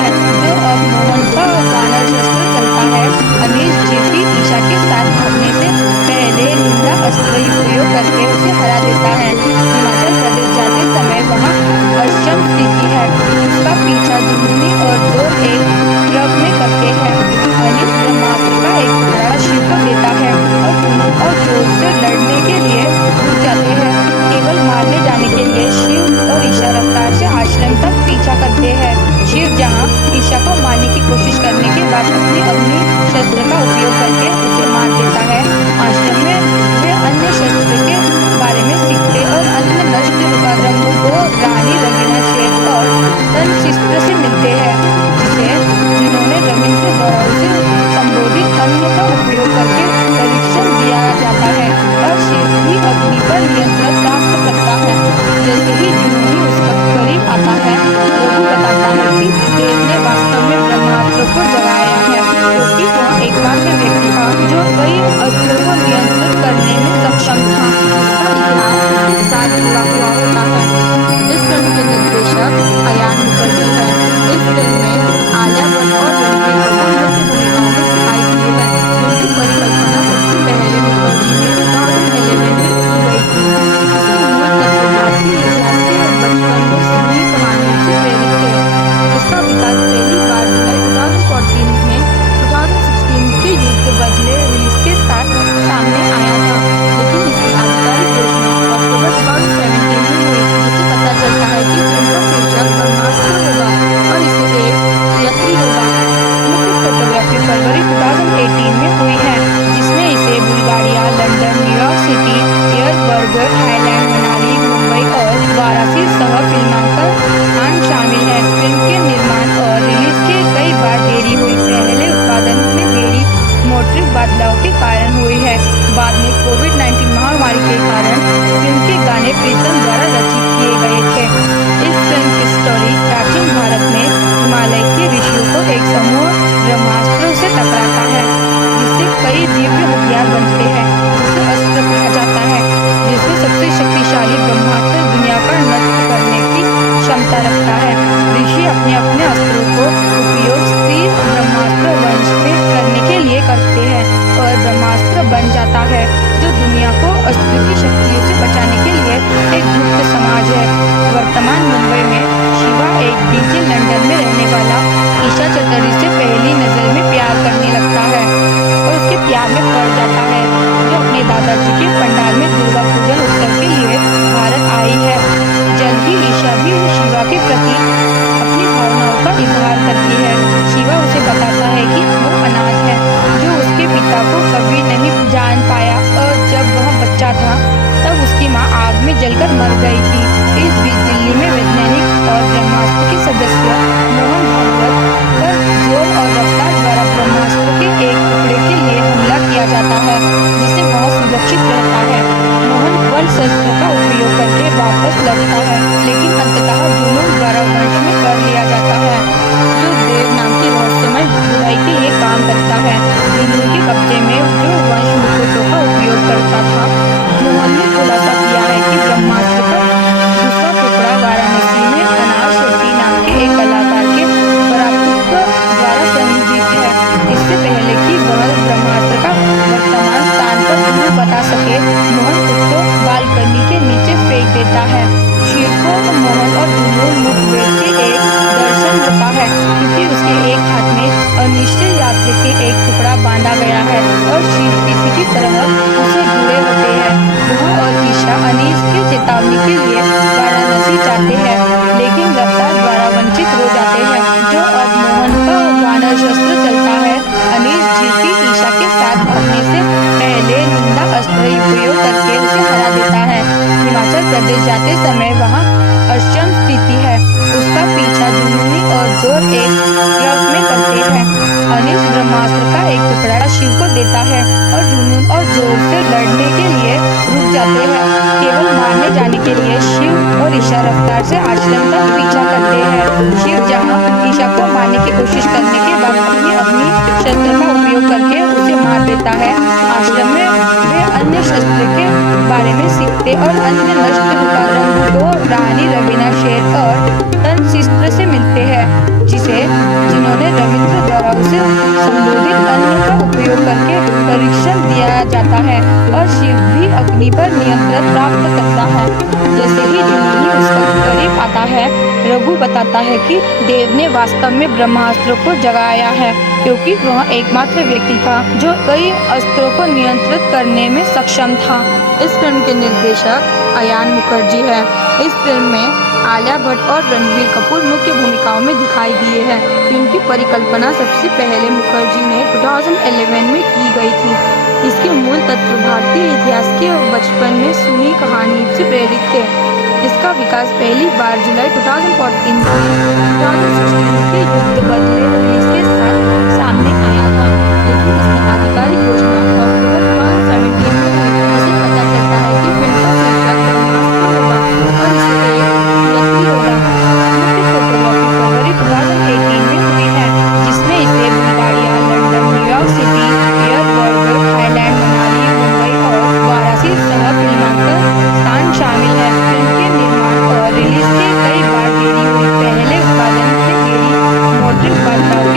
हथियार बनते हैं जिसे अस्त्र कहा जाता है, जिसमें सबसे शक्तिशाली ब्रह्मास्त्र दुनिया का नष्ट करने की क्षमता रखता है। ऋषि अपने अपने अस्त्रों को उपयोग स्थिर ब्रह्मास्त्र वंश में करने के लिए करते हैं और ब्रह्मास्त्र बन जाता है जो दुनिया को अस्त्र की शक्तियों से बचाने के लिए एक गुप्त समाज है। वर्तमान मुंबई में शिवा एक डीजे लंदन में रहने वाला ईशा चटर्जी से पहली नजर में प्यार करने लगता है और उसके प्यार में पड़ जाता है, जो अपने दादाजी के पंडाल में दुर्गा पूजन उत्सव के लिए भारत आई है। जल्द ही ईशा भी शिवा के प्रति अपनी भावनाओं का इजहार करती है। शिवा उसे बताता है कि वो अनाथ है, जो उसके पिता को कभी नहीं जान पाया और जब वह बच्चा था तब उसकी माँ आग में जलकर मर गई थी। इस बीच दिल्ली में वैज्ञानिक और ब्रह्मास्त्र के सदस्य मोहन भागवत पर जोर और रफ्तार द्वारा ब्रह्मास्त्र के एक टुकड़े के लिए हमला किया जाता है जिससे वह सुरक्षित रहता है। मोहन वन शस्त्र का उपयोग करके वापस लौटता है, लेकिन अंततः जुनून द्वारा वंश में कर लिया जाता है, जो देव नाम की रहस्यमय बुराई के लिए काम करता है। जुनून के कब्जे में जो वंश मुकुटों का उपयोग करता था, मोहन ने खुलासा किया है कि ब्रह्मास्त्र का दूसरा टुकड़ा वाराणसी में अनार शेट्टी नाम के एक कलाकार के बरापुत्र द्वारा संगीत है। इससे पहले कि वह ब्रह्मास्त्र का वर्तमान स्थान पर गुरु बता सके, मोहन उसको बालकनी के नीचे फेंक देता है। शिव को मोहन और जुनून मुठभेड़ के एक दर्शन होता है क्योंकि उसके एक हाथ में अनिश्चित यात्री के एक टुकड़ा बांधा गया है और शिव किसी की तरह उसे जुड़े होते हैं। वह और ईशा अनीस की चेतावनी के लिए वाराणसी जाते हैं, लेकिन रफ्तार द्वारा वंचित हो जाते हैं, जो अब मोहन का वानर शस्त्र चलता है। अनीस जीती ईशा के साथ भागने से पहले निंदा अस्त्र उपयोग करके उसे हरा देता है। हिमाचल प्रदेश जाते समय वहाँ अक्षम स्थिति है। उसका पीछा जुनूनी और जोर एक ट्रक में करते हैं। अनीस ब्रह्मास्त्र का एक टुकड़ा शिव को देता है और जुनून और जोर से लड़ने के लिए रुक जाते हैं। केवल मारने जाने के लिए शिव और ईशा रफ्तार से आश्रम तक पीछा करते हैं। शिव जहाँ ईशा को मारने की कोशिश करने के बाद अपनी अग्नि शस्त्र का उपयोग करके उसे मार देता है। आश्रम में वे अन्य शस्त्र के बारे में सीखते और अन्य नष्ट उपकरण को रानी रवीना शेर और तनशिस्त्र से मिलते हैं, जिन्होंने रविंद्र द्वारा उसे संबोधित अन्य का उपयोग करके परीक्षण दिया जाता है और शिव भी अग्नि पर नियंत्रण प्राप्त करता है। जैसे ही जुनूनी उसका करीब आता है, रघु बताता है कि देव ने वास्तव में ब्रह्मास्त्र को जगाया है क्योंकि वह एकमात्र व्यक्ति था जो कई अस्त्रों को नियंत्रित करने में सक्षम था। इस फिल्म के निर्देशक अयान मुखर्जी है। इस फिल्म में आलिया भट्ट और रणबीर कपूर मुख्य भूमिकाओं में दिखाई दिए हैं। फिल्म की परिकल्पना सबसे पहले मुखर्जी ने 2011 में की गई थी। इसके मूल तत्व भारतीय इतिहास के बचपन में सुनी कहानी से प्रेरित थे। इसका विकास पहली बार जुलाई 2014 के युद्ध बदले रिलीज के साथ सामने आया था, लेकिन इसकी आधिकारिक घोषणा अक्टूबर 2017 में हुई। इससे पता चलता है कि फिल्म का शीर्षक ब्रह्मास्त्र होगा और इससे यही होगा। मुख्य फोटोग्राफी फरवरी 2018 में हुई है, जिसमें इसे Bulgaria, London, New York city, airport, Thailand, Manali, Mumbai और वाराणसी सह फिल्मांकन स्थान शामिल है। फिल्म के निर्माण और रिलीज के कई बार देरी हुई। पहले उत्पादन से देरी मॉडल बाधाओं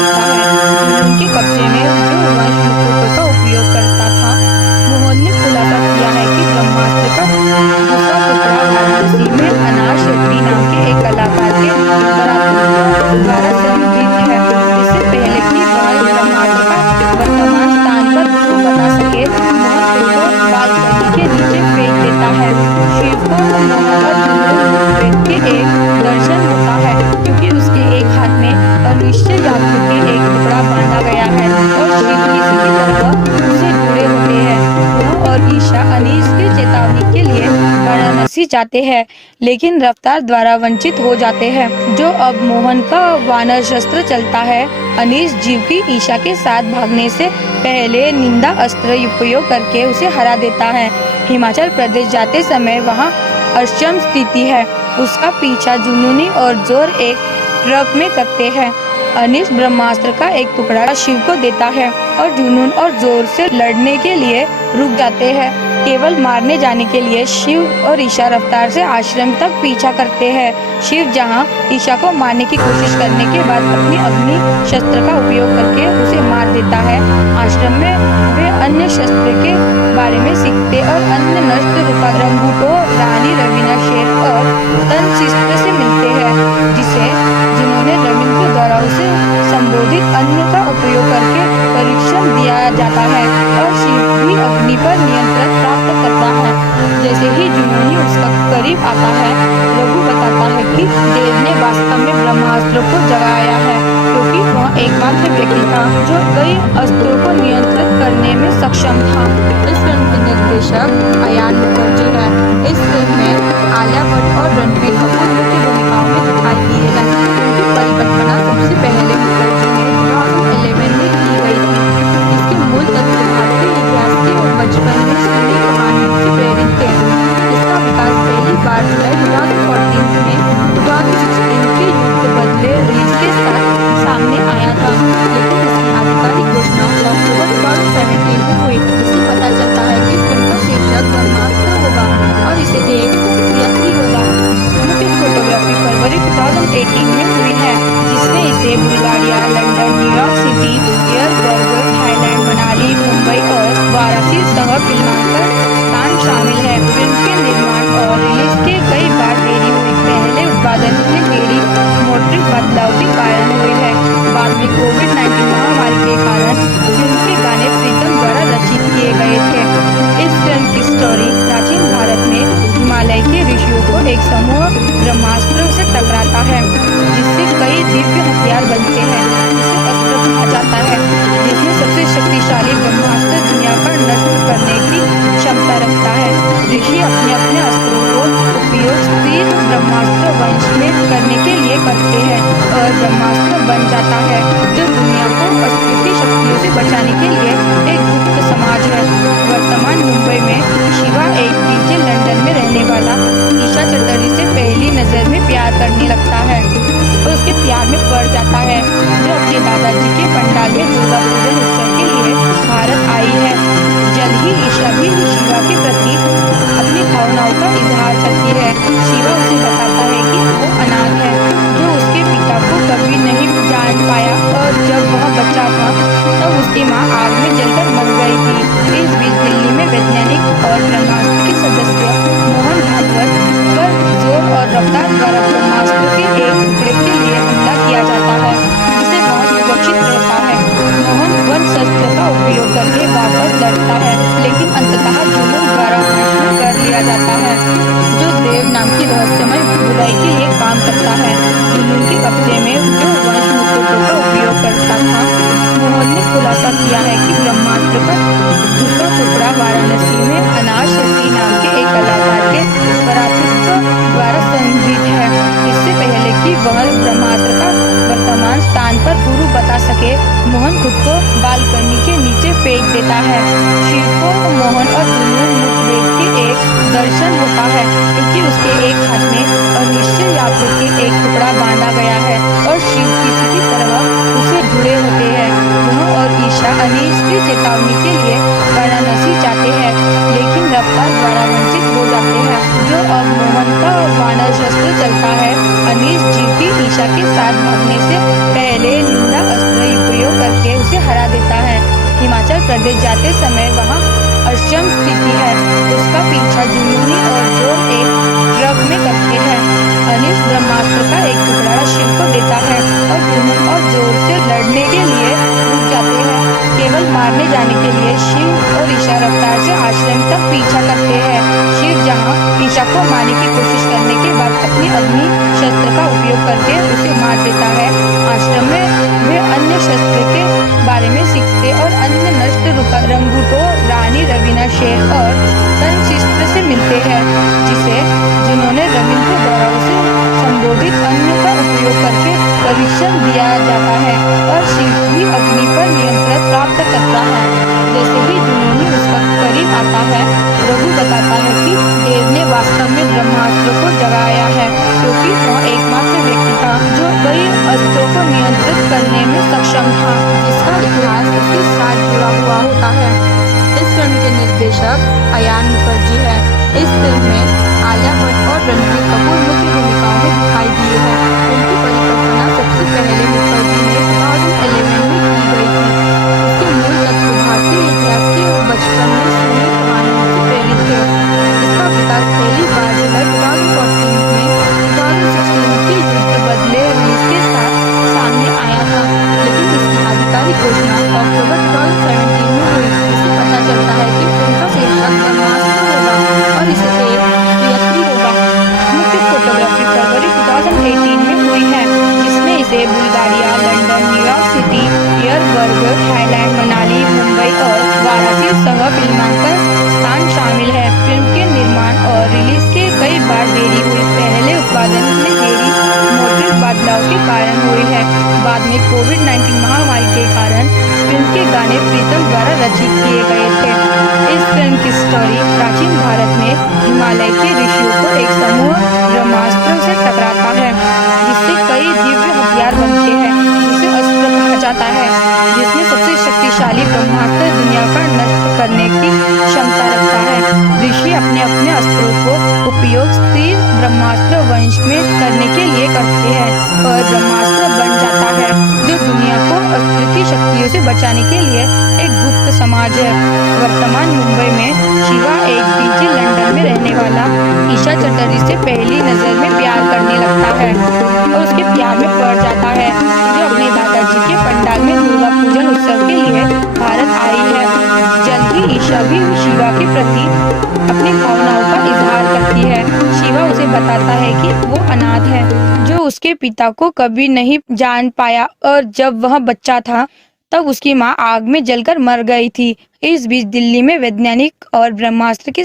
चलता है। जुनून के कब्जे में जो वंश मुकुटों का उपयोग करता था, मोहन ने खुलासा किया है कि ब्रह्मास्त्र का दूसरा टुकड़ा वाराणसी में अनाज शेट्टी नाम के एक कलाकार के बरातुक द्वारा संगृहीत है। इससे पहले कि वह ब्रह्मास्त्र का वर्तमान स्थान पर गुरु बता सके, मोहन खुद को बालकनी के नीचे फेंक देता है। शिव को मोहन और जुनून मुठभेड़ के एक दर्शन होता है, क्योंकि उसके एक हाथ में अनिश्चय आकृति एक टुकड़ा बांधा गया है और शिव किसी की तरह उसे जुड़े होते हैं। वह और ईशा अनीश की चेतावनी के लिए वाराणसी जाते हैं, लेकिन रफ्तार द्वारा वंचित हो जाते हैं। जो अब मोहन का वानर शस्त्र चलता है, अनीश जीव की ईशा के साथ भागने से पहले निंदा अस्त्र उपयोग करके उसे हरा देता है। हिमाचल प्रदेश जाते समय वहाँ अक्षम स्थिति है। उसका पीछा जुनूनी और जोर एक ट्रक में करते हैं। अनीश ब्रह्मास्त्र का एक टुकड़ा शिव को देता है और जुनून और जोर से लड़ने के लिए रुक जाते हैं। केवल मारने जाने के लिए शिव और ईशा रफ्तार से आश्रम तक पीछा करते हैं। शिव जहां ईशा को मारने की कोशिश करने के बाद अपनी अग्नि शस्त्र का उपयोग करके उसे मार देता है। आश्रम में वे अन्य शस्त्र के बारे में सीखते और अन्य नष्ट रूपा रंगूटो रानी रवीना शेर और तन शिस्त्र से मिलते हैं, जिन्होंने रविंद्र द्वारा उसे संबोधित अन्न का उपयोग करके परीक्षण दिया जाता है और शिव भी अग्नि पर नियंत्रण प्राप्त करता है। जैसे ही जुनूनी उसका करीब आता है, रघु बताता है कि देव ने वास्तव में ब्रह्मास्त्र को जगाया है, क्योंकि वह एकमात्र व्यक्ति था जो कई अस्त्रों को नियंत्रित करने में सक्षम था। इस फिल्म के निर्देशक अयान मुखर्जी है। इस फिल्म में आलिया भट्ट और रणबीर कपूर मुख्य भूमिकाओं में दिखाई दिए हैं। उनकी परिकल्पना सबसे पहले मुखर्जी ने 2011 में की गई थी। इसके मूल तत्व भारतीय इतिहास के और बचपन में सुनी कहानियों से प्रेरित थे। इसका विकास पहली बार जुलाई 2014 में 2016 के युद्ध बदले रिलीज के साथ सामने आया था, लेकिन इसकी आधिकारिक घोषणा अक्टूबर 2017 में हुई। इससे पता चलता है कि फिल्म का शीर्षक ब्रह्मास्त्र होगा और इसे एक यात्री होगा। फिल्म की फोटोग्राफी फरवरी 2018 में हुई है, जिसमें इसे बुल्गारिया, लंदन, न्यूयॉर्क सिटी, एयरबर्ग, थाईलैंड, मनाली, मुंबई और वाराणसी सह फिल्मांकन स्थान शामिल है। फिल्म के निर्माण और रिलीज के कई बार देरी हुई। पहले उत्पादन में देरी मौद्रिक बदलाव के कारण हुई है। बाद में कोविड-19 महामारी के कारण फिल्म के गाने प्रीतम द्वारा रचित किए गए थे। इस फिल्म की स्टोरी प्राचीन भारत में हिमालय के ऋषियों को एक समूह ब्रह्मास्त्र से टकराता है, जिससे कई दिव्य हथियार बनते हैं, जिसे अस्त्र कहा जाता है, जिसमें सबसे शक्तिशाली ब्रह्मास्त्र दुनिया पर नष्ट करने की क्षमता रखता है। ऋषि अपने अपने अस्त्रों को उपयोग स्थिर ब्रह्मास्त्र वंश में करने के लिए करते हैं और ब्रह्मास्त्र बन जाता है, जो दुनिया को अस्त्र की शक्तियों से बचाने के लिए एक गुप्त समाज है। वर्तमान मुंबई में शिवा एक डीजे लंदन में रहने वाला ईशा चतुर्वेदी से पहली नजर में प्यार करने लगता है और उसके प्यार में पड़ जाता है, जो अपने दादाजी के पंडाल में दुर्गा पूजन उत्सव के लिए भारत आई है। जल्द ही ईशा भी शिवा के प्रति अपनी भावनाओं का इजहार करती है। शिवा उसे बताता है कि वो अनाथ है, जो उसके पिता को कभी नहीं जान पाया और जब वह बच्चा था तब उसकी माँ आग में जलकर मर गई थी। इस बीच दिल्ली में वैज्ञानिक और ब्रह्मास्त्र के सदस्य मोहन भागवत पर जोर और रफ्तार द्वारा ब्रह्मास्त्र के एक टुकड़े के लिए हमला किया जाता है, जिसे वह सुरक्षित रहता है। मोहन वन शस्त्र का उपयोग करके वापस लड़ता है, लेकिन अंततः जुनून द्वारा नष्ट कर लिया जाता है, जो देव नाम की रहस्यमय बुराई के लिए काम करता है। जुनून के कब्जे में जो वंश मुकुटों का उपयोग करता था, मोहन ने खुलासा किया है कि ब्रह्मास्त्र का दूसरा टुकड़ा वाराणसी में अनाज शेट्टी नाम के एक कलाकार के बरातुक द्वारा संगृहीत है। इससे पहले कि वह ब्रह्मास्त्र का वर्तमान स्थान पर गुरु बता सके, मोहन खुद को बालकनी के नीचे फेंक देता है। शिव को मोहन और जुनून मुठभेड़ के एक दर्शन होता है, क्योंकि उसके एक हाथ में अनिश्चय आकृति एक टुकड़ा बांधा गया है और शिव किसी की तरह उसे जुड़े होते हैं। वह और ईशा अनीश की चेतावनी के लिए वाराणसी जाते हैं, लेकिन रफ्तार द्वारा वंचित हो जाते हैं। जो अब मोहन का वानर शस्त्र चलता है, अनीश जीव की ईशा के साथ भागने से पहले निंदा अस्त्र प्रदेश जाते समय वहाँ अष्टम स्थिति है। उसका पीछा जुनूनी और जोर एक ट्रक में करते हैं। अनिश ब्रह्मास्त्र का एक टुकड़ा शिव को देता है और जुनून और जोर से लड़ने के लिए रुक जाते हैं। केवल मारने जाने के लिए शिव और ईशा रफ्तार से आश्रम तक पीछा करते हैं। शिव जहाँ ईशा को मारने की कोशिश करने के बाद अपनी अग्नि शस्त्र का उपयोग करके उसे मार देता है। आश्रम में वे अन्य शस्त्र के बारे में सीखते और अन्य नष्ट रंगूटों रानी रवीना शेर और तनशिस्त्र से मिलते हैं, जिसे जिन्होंने रविंद्र द्वारा उसे संबोधित अन्य का उपयोग करके परीक्षण दिया जाता है और शिव भी अग्नि पर नियंत्रण प्राप्त करता है। जैसे ही जुनूनी उसका करीब आता है, रघु बताता है कि देव ने वास्तव में ब्रह्मास्त्र को जगाया है, क्योंकि वह एकमात्र व्यक्ति था जो कई अस्त्रों को नियंत्रित करने में सक्षम था, जिसका इतिहास उसके साथ जुड़ा हुआ होता है। इस फिल्म के निर्देशक अयान मुखर्जी है। इस फिल्म में आलिया भट्ट और रणबीर कपूर मुख्य भूमिकाओं में दिखाई दिए हैं। फिल्म की परिकल्पना सबसे पहले मुखर्जी ने 2011 में की गई थी। इसके मूल तत्व भारतीय इतिहास के बचपन में सुनी कहानियों से प्रेरित थे। इसका विकास पहली बार जुलाई 2014 में 2016 के युद्ध बदले रिलीज के साथ सामने आया था, लेकिन इसकी आधिकारिक घोषणा अक्टूबर 2017 में हुई। इससे पता चलता है कि फिल्म का शीर्षक ब्रह्मास्त्र होगा और इसे एक थिएटरी होगा। मुख्य फोटोग्राफी फरवरी 2018 में हुई है, जिसमें इसे बुल्गारिया, लंदन, न्यूयॉर्क सिटी, एयरबर्ग, थाईलैंड, मनाली, मुंबई और वाराणसी सह फिल्मांकन स्थान शामिल है। फिल्म के निर्माण और रिलीज के कई बार देरी हुई। पहले उत्पादन में देरी मौद्रिक बदलाव के कारण हुई है। बाद में कोविड-19 महामारी के कारण फिल्म के गाने प्रीतम द्वारा रचित किए गए थे। इस फिल्म की स्टोरी प्राचीन भारत में हिमालय के ऋषियों को एक समूह ब्रह्मास्त्र से टकराता है, जिससे कई दिव्य हथियार बनते हैं, जिसे अस्त्र कहा जाता है, जिसमें सबसे शक्तिशाली ब्रह्मास्त्र दुनिया का नष्ट करने की क्षमता रखता है। ऋषि अपने अपने अस्त्रों को उपयोग स्थिर ब्रह्मास्त्र वंश में करने के लिए करते हैं और ब्रह्मास्त्र बन जाता है, जो दुनिया को अस्त्र की शक्तियों से बचाने के लिए एक गुप्त समाज है। वर्तमान मुंबई में शिवा एक डीजे लंदन में रहने वाला ईशा चटर्जी से पहली नजर में प्यार करने लगता है और उसके प्यार में पड़ जाता है, जो अपने दादाजी के पंडाल में दुर्गा पूजन उत्सव के लिए भारत आई है। जल्द ही ईशा भी शिवा के प्रति अपनी भावनाओं का इजहार करती है। शिवा उसे बताता है कि वो अनाथ है, जो उसके पिता को कभी नहीं जान पाया और जब वह बच्चा था तब उसकी माँ आग में जलकर मर गई थी। इस बीच दिल्ली में वैज्ञानिक और ब्रह्मास्त्र की